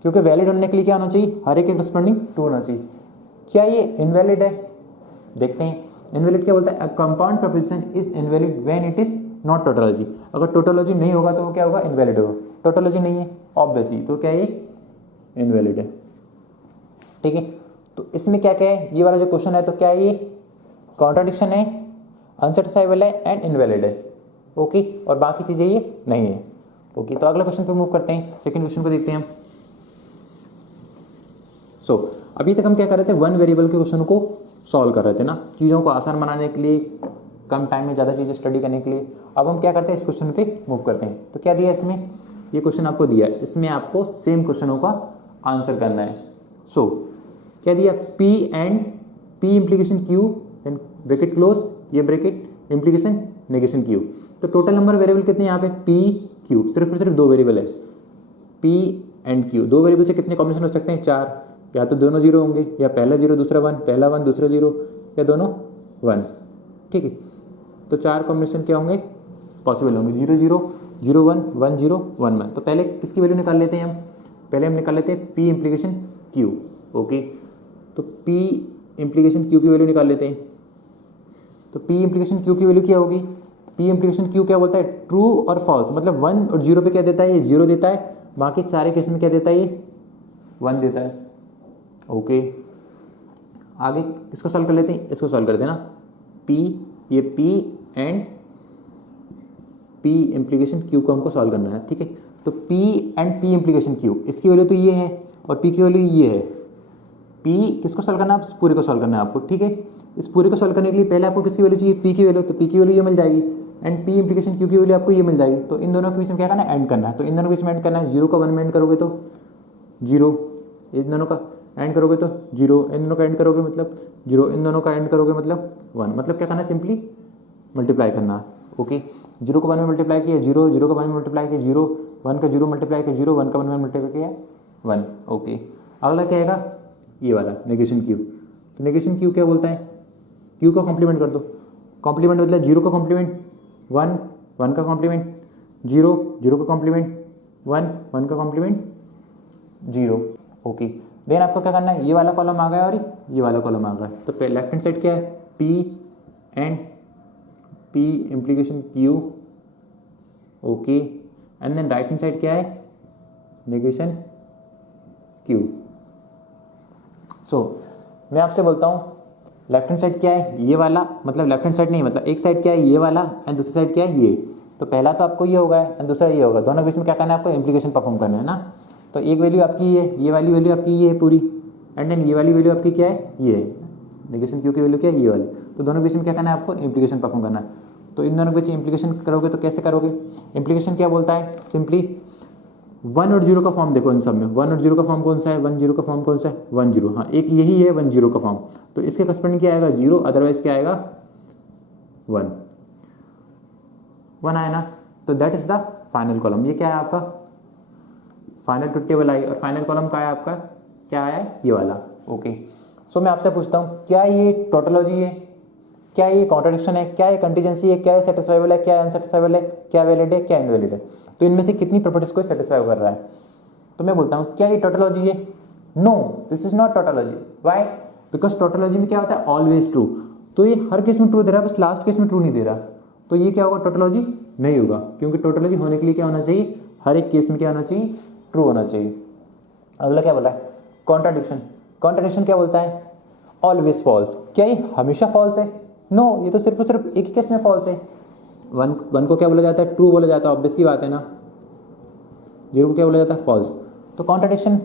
क्योंकि वैलिड होने के लिए क्या होना चाहिए, हर एक करस्पॉन्डिंग ट्रू होना चाहिए। क्या ये इनवैलिड है? देखते हैं इनवैलिड क्या बोलता है, a compound proposition is invalid when it is not tautology. अगर टोटोलॉजी नहीं होगा तो वो क्या होगा, इनवैलिड होगा। टोटोलॉजी नहीं है ऑब्वियसली, तो क्या ये इनवैलिड है। ठीक है, तो इसमें क्या क्या है, ये वाला जो क्वेश्चन है तो क्या ये कॉन्ट्रडिक्शन है, अनसेटिस्फाइबल है एंड इनवैलिड है। ओके, और बाकी चीजें ये नहीं है। ओके, तो अगले क्वेश्चन पे मूव करते हैं। सेकंड क्वेश्चन को देखते हैं हम। सो अभी तक हम क्या कर रहे थे, वन वेरिएबल के क्वेश्चन को सॉल्व कर रहे थे ना, चीज़ों को आसान बनाने के लिए, कम टाइम में ज़्यादा चीज़ें स्टडी करने के लिए। अब हम क्या करते हैं, इस क्वेश्चन पे मूव करते हैं। तो क्या दिया इसमें, ये क्वेश्चन आपको दिया है, इसमें आपको सेम क्वेश्चनों का आंसर करना है। सो क्या दिया, P and P implication Q then bracket close, ये ब्रैकेट इम्प्लीकेशन नेगेशन Q। तो टोटल नंबर वेरिएबल कितने यहाँ पे, P Q, सिर्फ और सिर्फ दो वेरिएबल है, P एंड Q। दो वेरिएबल से कितने कॉम्बिनेशन हो सकते हैं, चार। या तो दोनों जीरो होंगे, या पहला जीरो दूसरा वन, पहला वन दूसरा जीरो, या दोनों वन। ठीक है, तो चार कॉम्बिनेशन क्या होंगे, पॉसिबल होंगे, 0 0 0 1 1 0 1 1। तो पहले किसकी वैल्यू निकाल लेते हैं हम, पहले हम निकाल लेते हैं P इम्प्लीकेशन Q। ओके, तो P इम्प्लीकेशन Q की वैल्यू निकाल लेते हैं। तो P इम्प्लीकेशन Q की वैल्यू क्या होगी, P इम्प्लीकेशन Q क्या बोलता है, ट्रू और फॉल्स। मतलब 1 और 0 पे क्या देता है, ये 0 देता है, बाकी सारे केस में क्या देता है, ये 1 देता है। ओके, आगे इसको सॉल्व कर लेते हैं, इसको सॉल्व करते हैं ना। P, ये P and P implication Q को हमको सॉल्व करना है। ठीक है, तो P and P implication Q, इसकी वैल्यू तो ये है और P की वैल्यू ये है। P किसको सॉल्व करना है, इस पूरे को सॉल्व करना है आपको। ठीक है, इस पूरे को सॉल्व करने के लिए पहले आपको किसकी वैल्यू चाहिए, P की वैल्यू। तो P की वैल्यू ये मिल जाएगी एंड P इम्प्लीकेशन Q की वैल्यू आपको ये मिल जाएगी। तो इन दोनों के बीच में क्या करना है, एंड करना है। तो इन दोनों के बीच में एंड करना है, 0 का 1 में एंड करोगे तो 0, इन दोनों का एंड करोगे तो 0, इन दोनों का एंड करोगे मतलब 0, इन दोनों का एंड करोगे मतलब 1। मतलब क्या करना है, सिंपली मल्टीप्लाई करना है। ओके, 0 को 1 में मल्टीप्लाई किया 0, 0 का 1 में मल्टीप्लाई किया 0, 1 का 0 मल्टीप्लाई किया 0, 1 का 1 में मल्टीप्लाई किया 1। ओके, अगला क्या आएगा, ये वाला नेगेशन Q। तो नेगेशन Q क्या बोलता है, Q का कॉम्प्लीमेंट कर दो। कॉम्प्लीमेंट मतलब 0 का कॉम्प्लीमेंट 1, 1 का कॉम्प्लीमेंट 0, 0 का कॉम्प्लीमेंट 1, 1 का कॉम्प्लीमेंट 0। ओके, देन आपको क्या करना है, ये वाला कॉलम आ गया और ये वाला कॉलम आ गया। तो लेफ्ट हैंड साइड क्या है, P and P implication Q। Okay, and then right hand side क्या है, नेगेशन Q। सो मैं आपसे बोलता हूँ लेफ्ट हैंड साइड क्या है, ये वाला, मतलब लेफ्ट हैंड साइड नहीं, मतलब एक साइड क्या है ये वाला एंड दूसरी साइड क्या है ये। तो पहला तो आपको ये होगा एंड दूसरा ये होगा, दोनों के बीच में क्या करना है आपको, इम्प्लीकेशन परफॉर्म करना है ना। तो एक वैल्यू आपकी ये वाली वैल्यू आपकी ये है पूरी, एंड देन ये वाली वैल्यू आपकी क्या है, ये है नेगेशन Q की वैल्यू क्या है, ये वाली। तो दोनों के बीच में क्या करना है आपको, इम्प्लीकेशन परफॉर्म करना है। तो इन दोनों के बीच इम्प्लीकेशन करोगे तो कैसे करोगे, इम्प्लीकेशन क्या बोलता है, सिंपली 1 और 0 का फॉर्म देखो इन सब में, 1 और 0 का फॉर्म कौन सा है, 1 0 का फॉर्म कौन सा है, 1 0। हाँ, एक यही है 1 0 का फॉर्म। तो इसके करस्पॉन्डिंग क्या आएगा, 0, अदरवाइज क्या आएगा 1 1 आया ना, तो that is the final column. ये क्या है आपका फाइनल ट्रुथ टेबल आई, और फाइनल कॉलम का है आपका क्या आया है, ये वाला। ओके, सो मैं आपसे पूछता हूँ, क्या ये टोटोलॉजी है, क्या ये कॉन्ट्रडिक्शन है, क्या ये कंटीजेंसी है, क्या ये सेटिस्फाइबल है, क्या अनसेटिस्फाइबल है, क्या वैलिड है, क्या इनवैलिड है। तो इनमें से कितनी प्रॉपर्टीज को सेटिस्फाई कर रहा है। तो मैं बोलता हूँ क्या ये टोटोलॉजी है, no this is not tautology. Why, because tautology में क्या होता है, ऑलवेज ट्रू। तो ये हर केस में ट्रू दे रहा है, बस लास्ट केस में ट्रू नहीं दे रहा। तो ये क्या होगा, टोटोलॉजी नहीं होगा, क्योंकि टोटोलॉजी होने के लिए क्या होना चाहिए, हर एक केस में क्या होना चाहिए, ट्रू होना चाहिए। अगला क्या बोला है, कॉन्ट्राडिक्शन। कॉन्ट्राडिक्शन क्या बोलता है, ऑलवेज फॉल्स। क्या ये हमेशा फॉल्स है, नो ये तो सिर्फ और सिर्फ एक ही केस में फॉल्स है। वन को क्या बोला जाता है, ट्रू बोला जाता है, ऑब्वियस सी बात है ना। 0 को क्या बोला जाता है, फॉल्स। तो कॉन्ट्राडिक्शन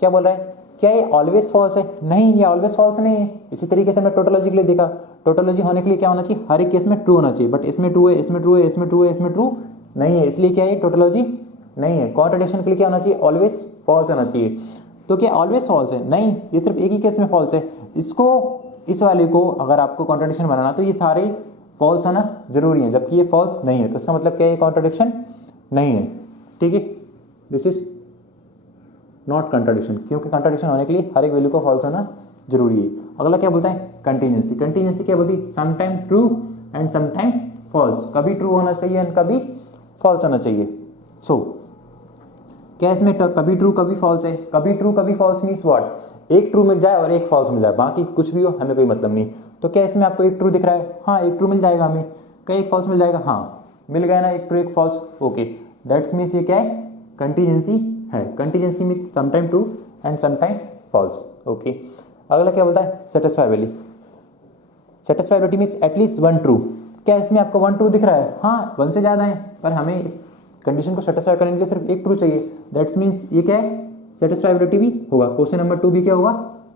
क्या बोल रहा है, क्या ये ऑलवेज फॉल्स है, नहीं ये ऑलवेज फॉल्स नहीं है। इसी तरीके से हमने टोटोलॉजी के लिए देखा, टोटोलॉजी होने के लिए क्या होना चाहिए, हर एक केस में ट्रू होना चाहिए, बट इसमें ट्रू है, इसमें ट्रू है, इसमें ट्रू है, इसमें ट्रू नहीं है, इसलिए क्या है टोटोलॉजी नहीं है। कॉन्ट्राडिक्शन के लिए क्या होना चाहिए, ऑलवेज फॉल्स होना चाहिए। तो क्या ऑलवेज फॉल्स है, नहीं ये सिर्फ एक ही केस में फॉल्स है। इसको इस वाले को अगर आपको कॉन्ट्राडिक्शन बनाना तो ये सारे फॉल्स होना जरूरी है, जबकि ये फॉल्स नहीं है। तो इसका मतलब क्या है, कॉन्ट्राडिक्शन नहीं है। ठीक है, दिस इज नॉट कंट्राडिक्शन, क्योंकि कंट्राडिक्शन होने के लिए हर एक वैल्यू को फॉल्स होना जरूरी है। अगला क्या बोलता है, कंटीन्यूसी। कंटीन्यूसी क्या बोलती है, some time true and some time false. कभी ट्रू होना चाहिए एंड कभी फॉल्स होना चाहिए। सो क्या इसमें कभी ट्रू कभी फॉल्स है, कभी ट्रू कभी फॉल्स मीन्स व्हाट, एक ट्रू मिल जाए और एक फॉल्स मिल जाए, बाकी कुछ भी हो हमें कोई मतलब नहीं। तो क्या इसमें आपको एक ट्रू दिख रहा है, हाँ एक ट्रू मिल जाएगा हमें, क्या एक फॉल्स मिल जाएगा, हाँ मिल गया ना, एक ट्रू एक फॉल्स। ओके, दैट्स मीन्स ये क्या है, कंटीजेंसी है। Contingency means some time true and some time false. Okay, अगला क्या बोलता है, satisfiability. Satisfiability means at least 1 true. क्या इसमें आपको 1 ट्रू दिख रहा है, हाँ 1 से ज़्यादा है, पर हमें इस कंडीशन को सेटिस्फाई करने के लिए सिर्फ एक ट्रू चाहिए। दैट्स मीन्स ये क्या है, सेटिस्फाइबिलिटी भी होगा। क्वेश्चन नंबर 2 भी क्या होगा,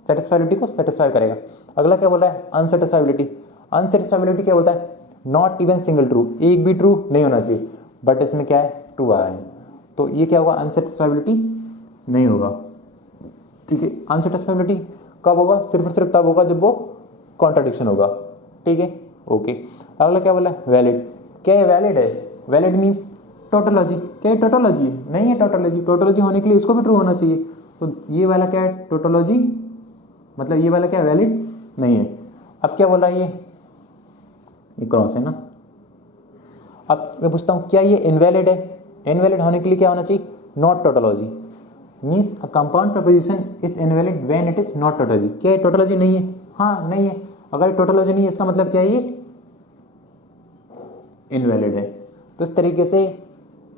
सेटिस्फाइबिलिटी को सेटिस्फाई करेगा। अगला क्या बोल रहा है, अनसेटिस्फाइबिलिटी। अनसेटिस्फाइबिलिटी क्या बोलता है, नॉट इवन सिंगल ट्रू, एक भी ट्रू नहीं होना चाहिए, बट इसमें क्या है, ट्रू आ रहा है। तो ये क्या होगा, अनसेटिस्फाइबिलिटी नहीं होगा। ठीक है, अनसेटिस्फाइबिलिटी कब होगा, सिर्फ और सिर्फ तब होगा जब वो कॉन्ट्राडिक्शन होगा। ठीक है, ओके। अगला क्या बोला, वैलिड। क्या ये वैलिड है, वैलिड मीन्स टोटोलॉजी। क्या ये टोटोलॉजी है, नहीं है टोटोलॉजी। टोटोलॉजी होने के लिए इसको भी ट्रू होना चाहिए। तो ये वाला क्या है, टोटोलॉजी, मतलब ये वाला क्या है, वैलिड नहीं है। अब क्या बोल रहा है, ये क्रॉस है ना। अब मैं पूछता हूँ, क्या ये इनवैलिड है। इनवैलिड होने के लिए क्या होना चाहिए, not tautology. Means a compound proposition is invalid when it is not tautology. क्या ये टोटोलॉजी नहीं है, हाँ नहीं है। अगर टोटोलॉजी नहीं है इसका मतलब क्या है, ये इनवैलिड है। तो इस तरीके से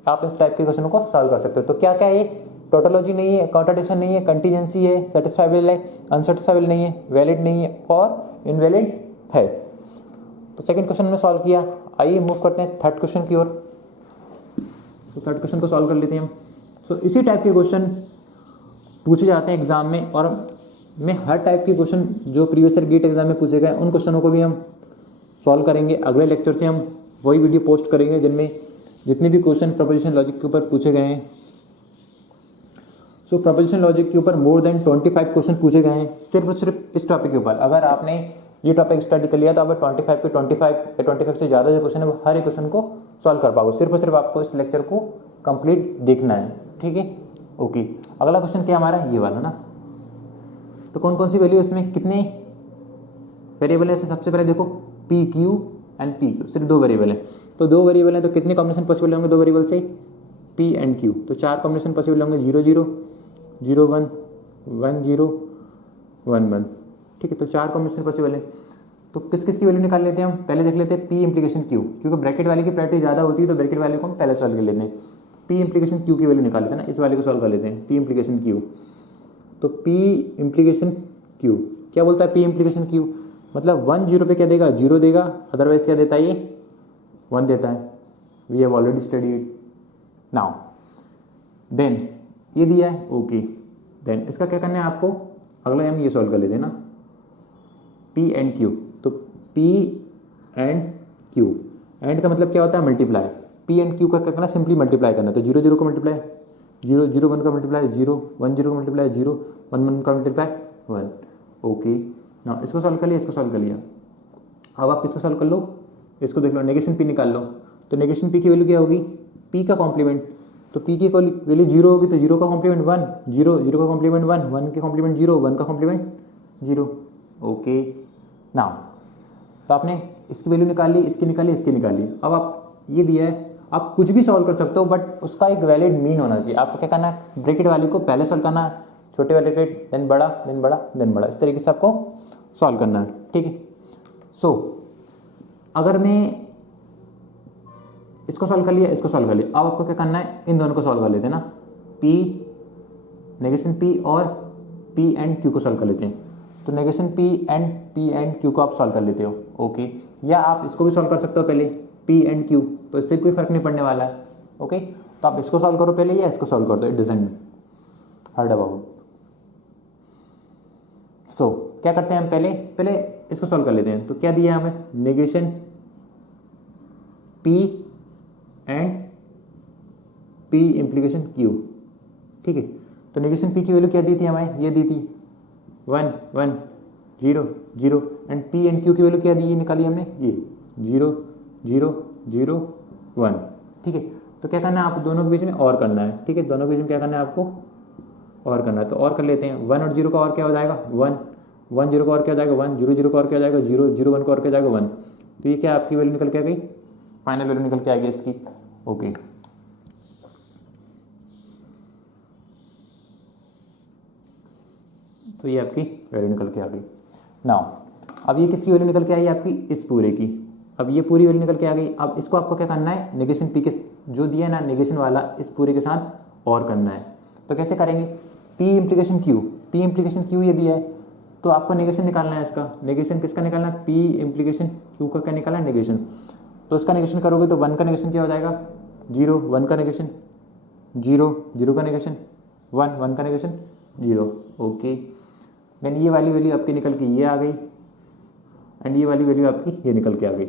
आप इस टाइप के क्वेश्चन को सॉल्व कर सकते हो। तो क्या क्या है, टोटोलॉजी नहीं है, कॉन्ट्राडिक्शन नहीं है, कंटीजेंसी है, सेटिस्फाइबल है, अनसेटिस्फाइबल नहीं है, वैलिड नहीं है और इनवैलिड है। तो सेकंड क्वेश्चन में सॉल्व किया। आइए मूव करते हैं थर्ड क्वेश्चन की ओर। तो थर्ड क्वेश्चन को सॉल्व कर लेते हैं हम। सो इसी टाइप के क्वेश्चन पूछे जाते हैं एग्जाम में, और मैं हर टाइप के क्वेश्चन जो प्रीवियस ईयर गेट एग्जाम में पूछे गए उन क्वेश्चनों को भी हम सॉल्व करेंगे। अगले लेक्चर से हम वही वीडियो पोस्ट करेंगे जिनमें जितने भी क्वेश्चन प्रोपोजिशन लॉजिक के ऊपर पूछे गए हैं। सो प्रोपोजिशन लॉजिक के ऊपर मोर देन 25 क्वेश्चन पूछे गए हैं, सिर्फ और सिर्फ इस टॉपिक के ऊपर। अगर आपने ये टॉपिक स्टडी कर लिया तो आप 25 के 25 या 25 से ज़्यादा जो क्वेश्चन है वो हर एक क्वेश्चन को सॉल्व कर पाओगे। सिर्फ और सिर्फ आपको इस लेक्चर को कंप्लीट देखना है। ठीक है, ओके। अगला क्वेश्चन क्या हमारा, ये वाला ना। तो कौन कौन सी वैल्यू इसमें, कितने वेरिएबल है। सबसे पहले देखो P Q and P Q, सिर्फ 2 वेरिएबल है। तो 2 वेरिएबल है तो कितने कॉम्बिनेशन पॉसिबल होंगे 2 वेरिएबल से, पी एंड क्यू। तो 4 कॉम्बिनेशन पॉसिबल होंगे, 0 0 0 1 1 0 1 1। ठीक है, तो 4 कॉम्बिनेशन पॉसिबल है। तो किस किस की वैल्यू निकाल लेते हैं हम, पहले देख लेते हैं पी इंप्लीकेशन क्यू, क्योंकि ब्रैकेट वाले की प्रायोरिटी ज़्यादा होती है तो ब्रैकेट वाले को हम पहले सॉल्व कर लेते हैं। पी इंप्लीकेशन क्यू की वैल्यू निकाल लेते हैं ना, इस वाले को सॉल्व कर लेते हैं, पी इंप्लीकेशन क्यू। तो पी इंप्लीकेशन क्यू क्या बोलता है, पी इंप्लीकेशन क्यू मतलब 1 0 पे क्या देगा, 0 देगा, अदरवाइज क्या देता है, ये 1 देता है। We have already studied now. देन ये दिया है, ओके। देन इसका क्या करना है आपको, अगला हम ये सॉल्व कर लेते हैं ना, पी एंड क्यू। तो पी एंड क्यू, एंड का मतलब क्या होता है, मल्टीप्लाई। पी एंड क्यू का क्या करना, सिंपली मल्टीप्लाई करना। तो 0 0 को मल्टीप्लाई 0 0 1 का मल्टीप्लाई 0 1 0 का मल्टीप्लाई 0 1 1 का मल्टीप्लाई 1। ओके, ना इसको सॉल्व कर लिया, इसको सॉल्व कर लिया। अब आप किसको सॉल्व कर लो, इसको देख लो, नेगेशन पी निकाल लो, तो नेगेशन पी की वैल्यू क्या होगी, पी का कॉम्प्लीमेंट, तो पी की वैल्यू 0 होगी तो 0 का कॉम्प्लीमेंट 1, 0 का कॉम्प्लीमेंट 1, 1 के कॉम्प्लीमेंट 0, 1 का कॉम्प्लीमेंट 0। ओके नाउ, तो आपने इसकी वैल्यू निकाल ली, इसकी निकाली, इसकी निकाली। अब आप ये दिया है, आप कुछ भी सॉल्व कर सकते हो, बट उसका एक वैलिड मीन होना चाहिए। आपको क्या करना है, ब्रैकेट वाले को पहले सॉल्व करना है, छोटे वाले ब्रैकेट, देन बड़ा, देन बड़ा, देन बड़ा, इस तरीके से आपको सॉल्व करना है। ठीक है, सो अगर मैं इसको सॉल्व कर लिया, इसको सॉल्व कर लिया, अब आपको क्या करना है, इन दोनों को सॉल्व कर लेते हैं ना, पी नेगेशन पी और पी एंड क्यू को सॉल्व कर लेते हैं। तो नेगेशन पी एंड क्यू को आप सॉल्व कर लेते हो। ओके, या आप इसको भी सॉल्व कर सकते हो पहले, पी एंड क्यू, तो इससे कोई फर्क नहीं पड़ने वाला है। ओके, तो आप इसको सॉल्व करो पहले या इसको सॉल्व कर दो, इट डजंट हर्ट अबाउट। सो क्या करते हैं हम, पहले इसको सॉल्व कर लेते हैं। तो क्या दिया हमें, negation P and P implication Q. ठीक है, तो नेगेशन पी की वैल्यू क्या दी थी हमें, ये दी थी 1 1 0 0, एंड पी एंड क्यू की वैल्यू क्या दी, ये निकाली हमने, ये 0 0 0 1। ठीक है, तो क्या करना है, आप दोनों के बीच में और करना है। ठीक है, दोनों के बीच में क्या करना है आपको, और करना है, तो और कर लेते हैं। 1 और 0 का और क्या हो जाएगा, 1 1 0 का और क्या हो जाएगा, 1 0 0 का और क्या हो जाएगा, 0 0 1 का और क्या हो जाएगा, 1। तो ये क्या आपकी वैल्यू निकल के आ गई, फाइनल वैल्यू निकल के आ गई इसकी। ओके, तो ये आपकी वैल्यू निकल के आ गई। नाउ अब ये किसकी वैल्यू निकल के आई, आपकी इस पूरे की। अब ये पूरी वैल्यू निकल के आ गई। अब इसको आपको क्या करना है, नेगेशन पी के जो दिया है ना, नेगेशन वाला, इस पूरे के साथ और करना है। तो कैसे करेंगे, P implication Q, P implication Q ये दिया है, तो आपको नेगेशन निकालना है इसका। नेगेशन किसका निकालना है, पी इम्प्लीकेशन क्यू का क्या निकालना है, नेगेशन। तो इसका नेगेशन करोगे तो 1 का नेगेशन क्या हो जाएगा, 0, 1 का नेगेशन 0, 0 का नेगेशन 1, 1 का नेगेशन 0। ओके, देन ये वाली वैल्यू आपकी निकल के ये आ गई, एंड ये वाली वैल्यू आपकी ये निकल के आ गई।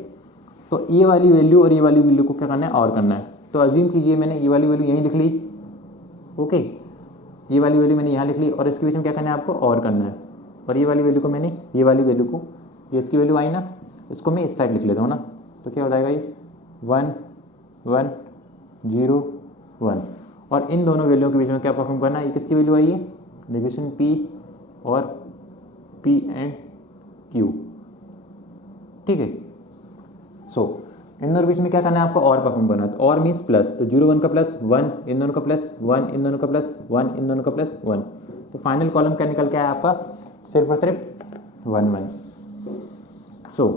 तो ये वाली वैल्यू और ये वाली वैल्यू को क्या करना है, और करना है। तो अज्यूम कीजिए मैंने ये वाली वैल्यू यहीं लिख ली। ओके, ये वाली वैल्यू मैंने यहाँ लिख ली, और इसके बीच में क्या करना है आपको, और करना है। और ये वाली वैल्यू को मैंने, ये वाली वैल्यू को, ये इसकी वैल्यू आई ना, इसको मैं इस साइड लिख लेता हूँ ना। तो क्या हो जाएगा, ये 1 1 0 1, और इन दोनों वैल्यू के बीच में क्या परफॉर्म करना है, ये किसकी वैल्यू आई है, नेगेशन पी और पी एंड क्यू। ठीक है, सो इन दोनों के बीच में क्या करना है आपको, और परफॉर्म करना है। तो और मीन्स प्लस, तो 0 1 का प्लस 1, इन दोनों का प्लस 1, इन दोनों का प्लस 1, इन दोनों का प्लस 1। तो फाइनल कॉलम क्या निकल के आया आपका, सिर्फ और सिर्फ 1 1। So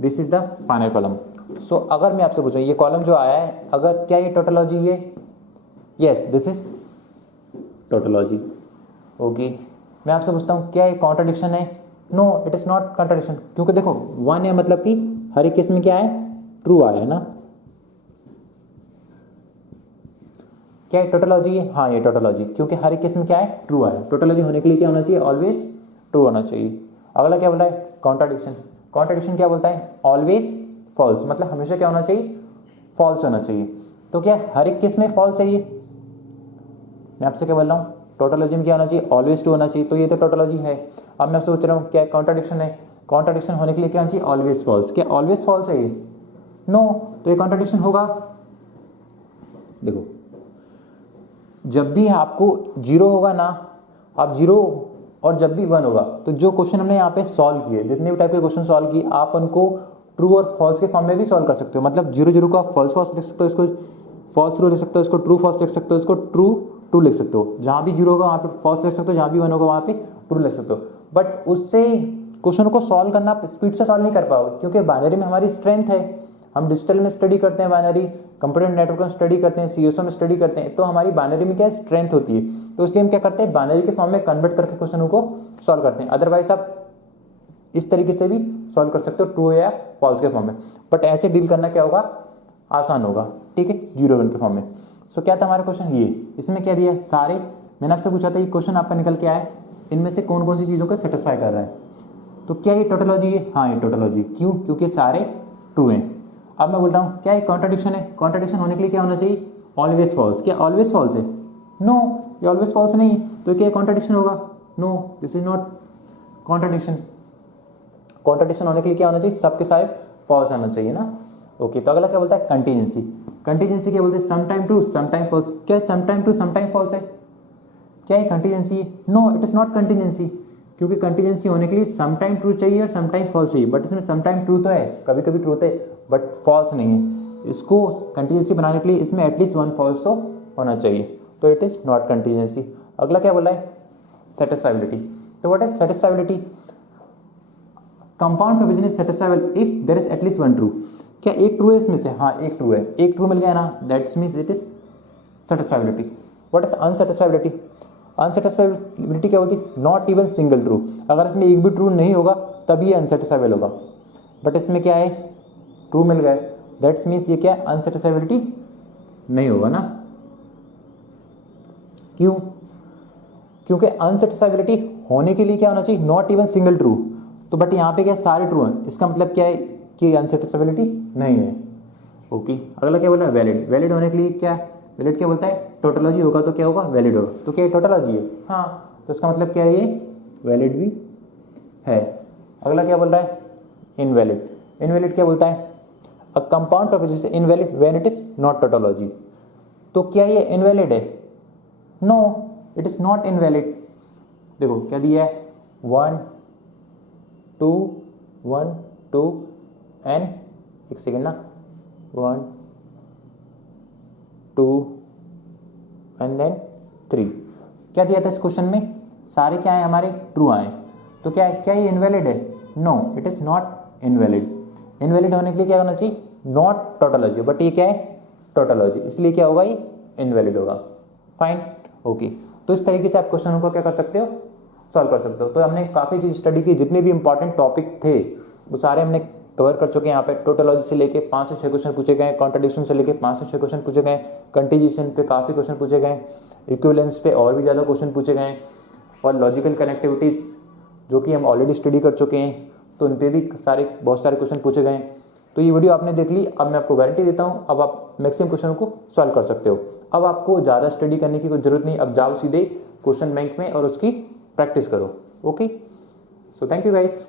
this is the final column. So अगर मैं आपसे पूछूं ये कॉलम जो आया है, अगर क्या ये टोटोलॉजी है, yes this is tautology. Okay, मैं आपसे पूछता हूँ क्या ये कॉन्ट्राडिक्शन है, no it is not contradiction, क्योंकि देखो 1 है मतलब कि हर एक केस में क्या है, ट्रू आया है ना। क्या ये टोटोलॉजी है, हाँ ये टोटोलॉजी, क्योंकि हर एक केस में क्या है, ट्रू आया है। टोटोलॉजी होने के लिए क्या होना चाहिए, ऑलवेज ट्रू होना चाहिए। अगला क्या बोल रहा है, कॉन्ट्राडिक्शन। कॉन्ट्राडिक्शन क्या बोलता है, ऑलवेज फॉल्स, मतलब हमेशा क्या होना चाहिए, फॉल्स होना चाहिए। तो क्या हर एक केस में फॉल्स है ये, मैं आपसे क्या बोल रहा हूँ, टोटोलॉजी में क्या होना चाहिए, ऑलवेज ट्रू होना चाहिए। तो ये तो टोटोलॉजी है। अब मैं आपसे पूछ रहा हूँ क्या कॉन्ट्राडिक्शन है, कॉन्ट्राडिक्शन होने के लिए क्या होना चाहिए, ऑलवेज फॉल्स। क्या ऑलवेज फॉल्स है ये, नो, तो ये कॉन्ट्राडिक्शन होगा। देखो जब भी आपको 0 होगा ना, आप 0 और जब भी 1 होगा, तो जो क्वेश्चन हमने यहाँ पे सॉल्व किए, जितने भी टाइप के क्वेश्चन सॉल्व किए, आप उनको ट्रू और फॉल्स के फॉर्म में भी सॉल्व कर सकते हो। मतलब 0 0 को आप फॉल्स फॉल्स लिख सकते हो, इसको फॉल्स ट्रू लिख सकते हो, इसको ट्रू फॉल्स लिख सकते हो, इसको ट्रू ट्रू लिख सकते हो। जहाँ भी 0 होगा वहाँ पे फॉल्स लिख सकते हो, जहाँ भी 1 होगा वहाँ पे ट्रू लिख सकते हो। बट उससे क्वेश्चन को सॉल्व करना स्पीड से सॉल्व नहीं कर पाओगे, क्योंकि बाइनरी में हमारी स्ट्रेंथ है। हम डिजिटल में स्टडी करते हैं बाइनरी, कंप्यूटर नेटवर्क में स्टडी करते हैं, सीएसओ में स्टडी करते हैं, तो हमारी बाइनरी में क्या स्ट्रेंथ होती है। तो इसलिए हम क्या करते हैं, बाइनरी के फॉर्म में कन्वर्ट करके क्वेश्चन को सॉल्व करते हैं। अदरवाइज आप इस तरीके से भी सॉल्व कर सकते हो, ट्रू या फॉल्स के फॉर्म में। बट ऐसे डील करना क्या होगा, आसान होगा। ठीक है, 0 1 के फॉर्म में। सो क्या था हमारा क्वेश्चन, ये इसमें क्या दिया, सारे, मैंने आपसे पूछा था ये क्वेश्चन आपका निकल के आया, इनमें से कौन कौन सी चीज़ों को सेटिस्फाई कर रहा है। तो क्या ये टोटोलॉजी है, हाँ ये टोटोलॉजी। क्यों, क्योंकि सारे ट्रू हैं। अब मैं बोल रहा हूँ क्या ये कॉन्ट्राडिक्शन है, कॉन्ट्राडिक्शन होने के लिए क्या होना चाहिए, ऑलवेज फॉल्स। क्या ऑलवेज फॉल्स है, नो, ये ऑलवेज फॉल्स नहीं। तो क्या कॉन्ट्राडिक्शन होगा, no, this is not contradiction. Contradiction होने के लिए क्या होना चाहिए, सबके साथ फॉल्स आना चाहिए ना। ओके, तो अगला क्या बोलता है, कंटीजेंसी। कंटीजेंसी क्या बोलते हैं, some time true some time false. क्या some time true some time false है, क्या है contingency? No, it is not contingency, क्योंकि कंटीजेंसी होने के लिए सम टाइम ट्रू चाहिए और सम टाइम फॉल्स चाहिए, बट इसमें सम टाइम ट्रू तो है, कभी कभी ट्रूथ है, बट फॉल्स नहीं है। इसको कंटीजेंसी बनाने के लिए इसमें एटलीस्ट वन फॉल्स तो होना चाहिए, तो इट इज नॉट कंटीजेंसी। अगला क्या बोला है, सेटिस्फाइबिलिटी। तो what is satisfiability? Compound provision is satisfiable if there is at least one true. क्या एक ट्रू है इसमें से? हाँ, एक ट्रू है, एक ट्रू मिल गया ना, that's means it is satisfiability. What is unsatisfiability? Unsatisfiability क्या होती है, नॉट इवन सिंगल ट्रू। अगर इसमें एक भी ट्रू नहीं होगा तभी ये अनसेटिस्फाइबल होगा, बट इसमें क्या है, ट्रू मिल गया, दैट्स मीन्स ये क्या है, अनसेटिस्फाइबिलिटी नहीं होगा ना। क्यों? क्योंकि अनसेटिस्फाइबिलिटी होने के लिए क्या होना चाहिए, नॉट इवन सिंगल ट्रू। तो बट यहाँ पे क्या सारे ट्रू हैं, इसका मतलब क्या है कि अनसेटिस्फाइबिलिटी नहीं है। ओके, अगला क्या बोला, वैलिड। वैलिड होने के लिए क्या, वैलिड क्या बोलता है, टोटोलॉजी होगा तो क्या होगा, वैलिड होगा। तो क्या टोटोलॉजी है? हाँ, तो इसका मतलब क्या है, ये वैलिड भी है। अगला क्या बोल रहा है, इनवैलिड। इनवैलिड क्या बोलता है, a compound proposition invalid when it is not tautology. तो क्या ये इनवैलिड है? No, it is not invalid. देखो क्या दिया है, 1 2 1 2 एंड एक सेकेंड ना, 1 2 एंड देन 3। क्या दिया था इस क्वेश्चन में, सारे क्या है हमारे ट्रू आए। तो क्या है, क्या ये इनवैलिड है? No, it is not invalid. Invalid होने के लिए क्या होना चाहिए, नॉट टोटोलॉजी, बट ये क्या है, टोटोलॉजी, इसलिए क्या होगा, ये इनवैलिड होगा। Fine, okay. तो इस तरीके से आप क्वेश्चन को क्या कर सकते हो, सॉल्व कर सकते हो। तो हमने काफ़ी चीज़ स्टडी की, जितने भी इंपॉर्टेंट टॉपिक थे वो सारे हमने कवर कर चुके हैं। यहाँ पे टोटोलॉजी से लेके 5 से 6 क्वेश्चन पूछे गए, कॉन्ट्रडिक्शन से लेके 5 से 6 क्वेश्चन पूछे गए, कंटीजेशन पे काफ़ी क्वेश्चन पूछे गए, इक्विवेलेंस पे और भी ज़्यादा क्वेश्चन पूछे गए, और लॉजिकल कनेक्टिविटीज़ जो कि हम ऑलरेडी स्टडी कर चुके हैं, तो उन पर भी बहुत सारे क्वेश्चन पूछे गए। तो ये वीडियो आपने देख ली, अब मैं आपको गारंटी देता हूँ अब आप मैक्सिमम क्वेश्चन को सॉल्व कर सकते हो। अब आपको ज़्यादा स्टडी करने की कोई जरूरत नहीं, अब जाओ सीधे क्वेश्चन बैंक में और उसकी प्रैक्टिस करो। Okay, so thank you guys.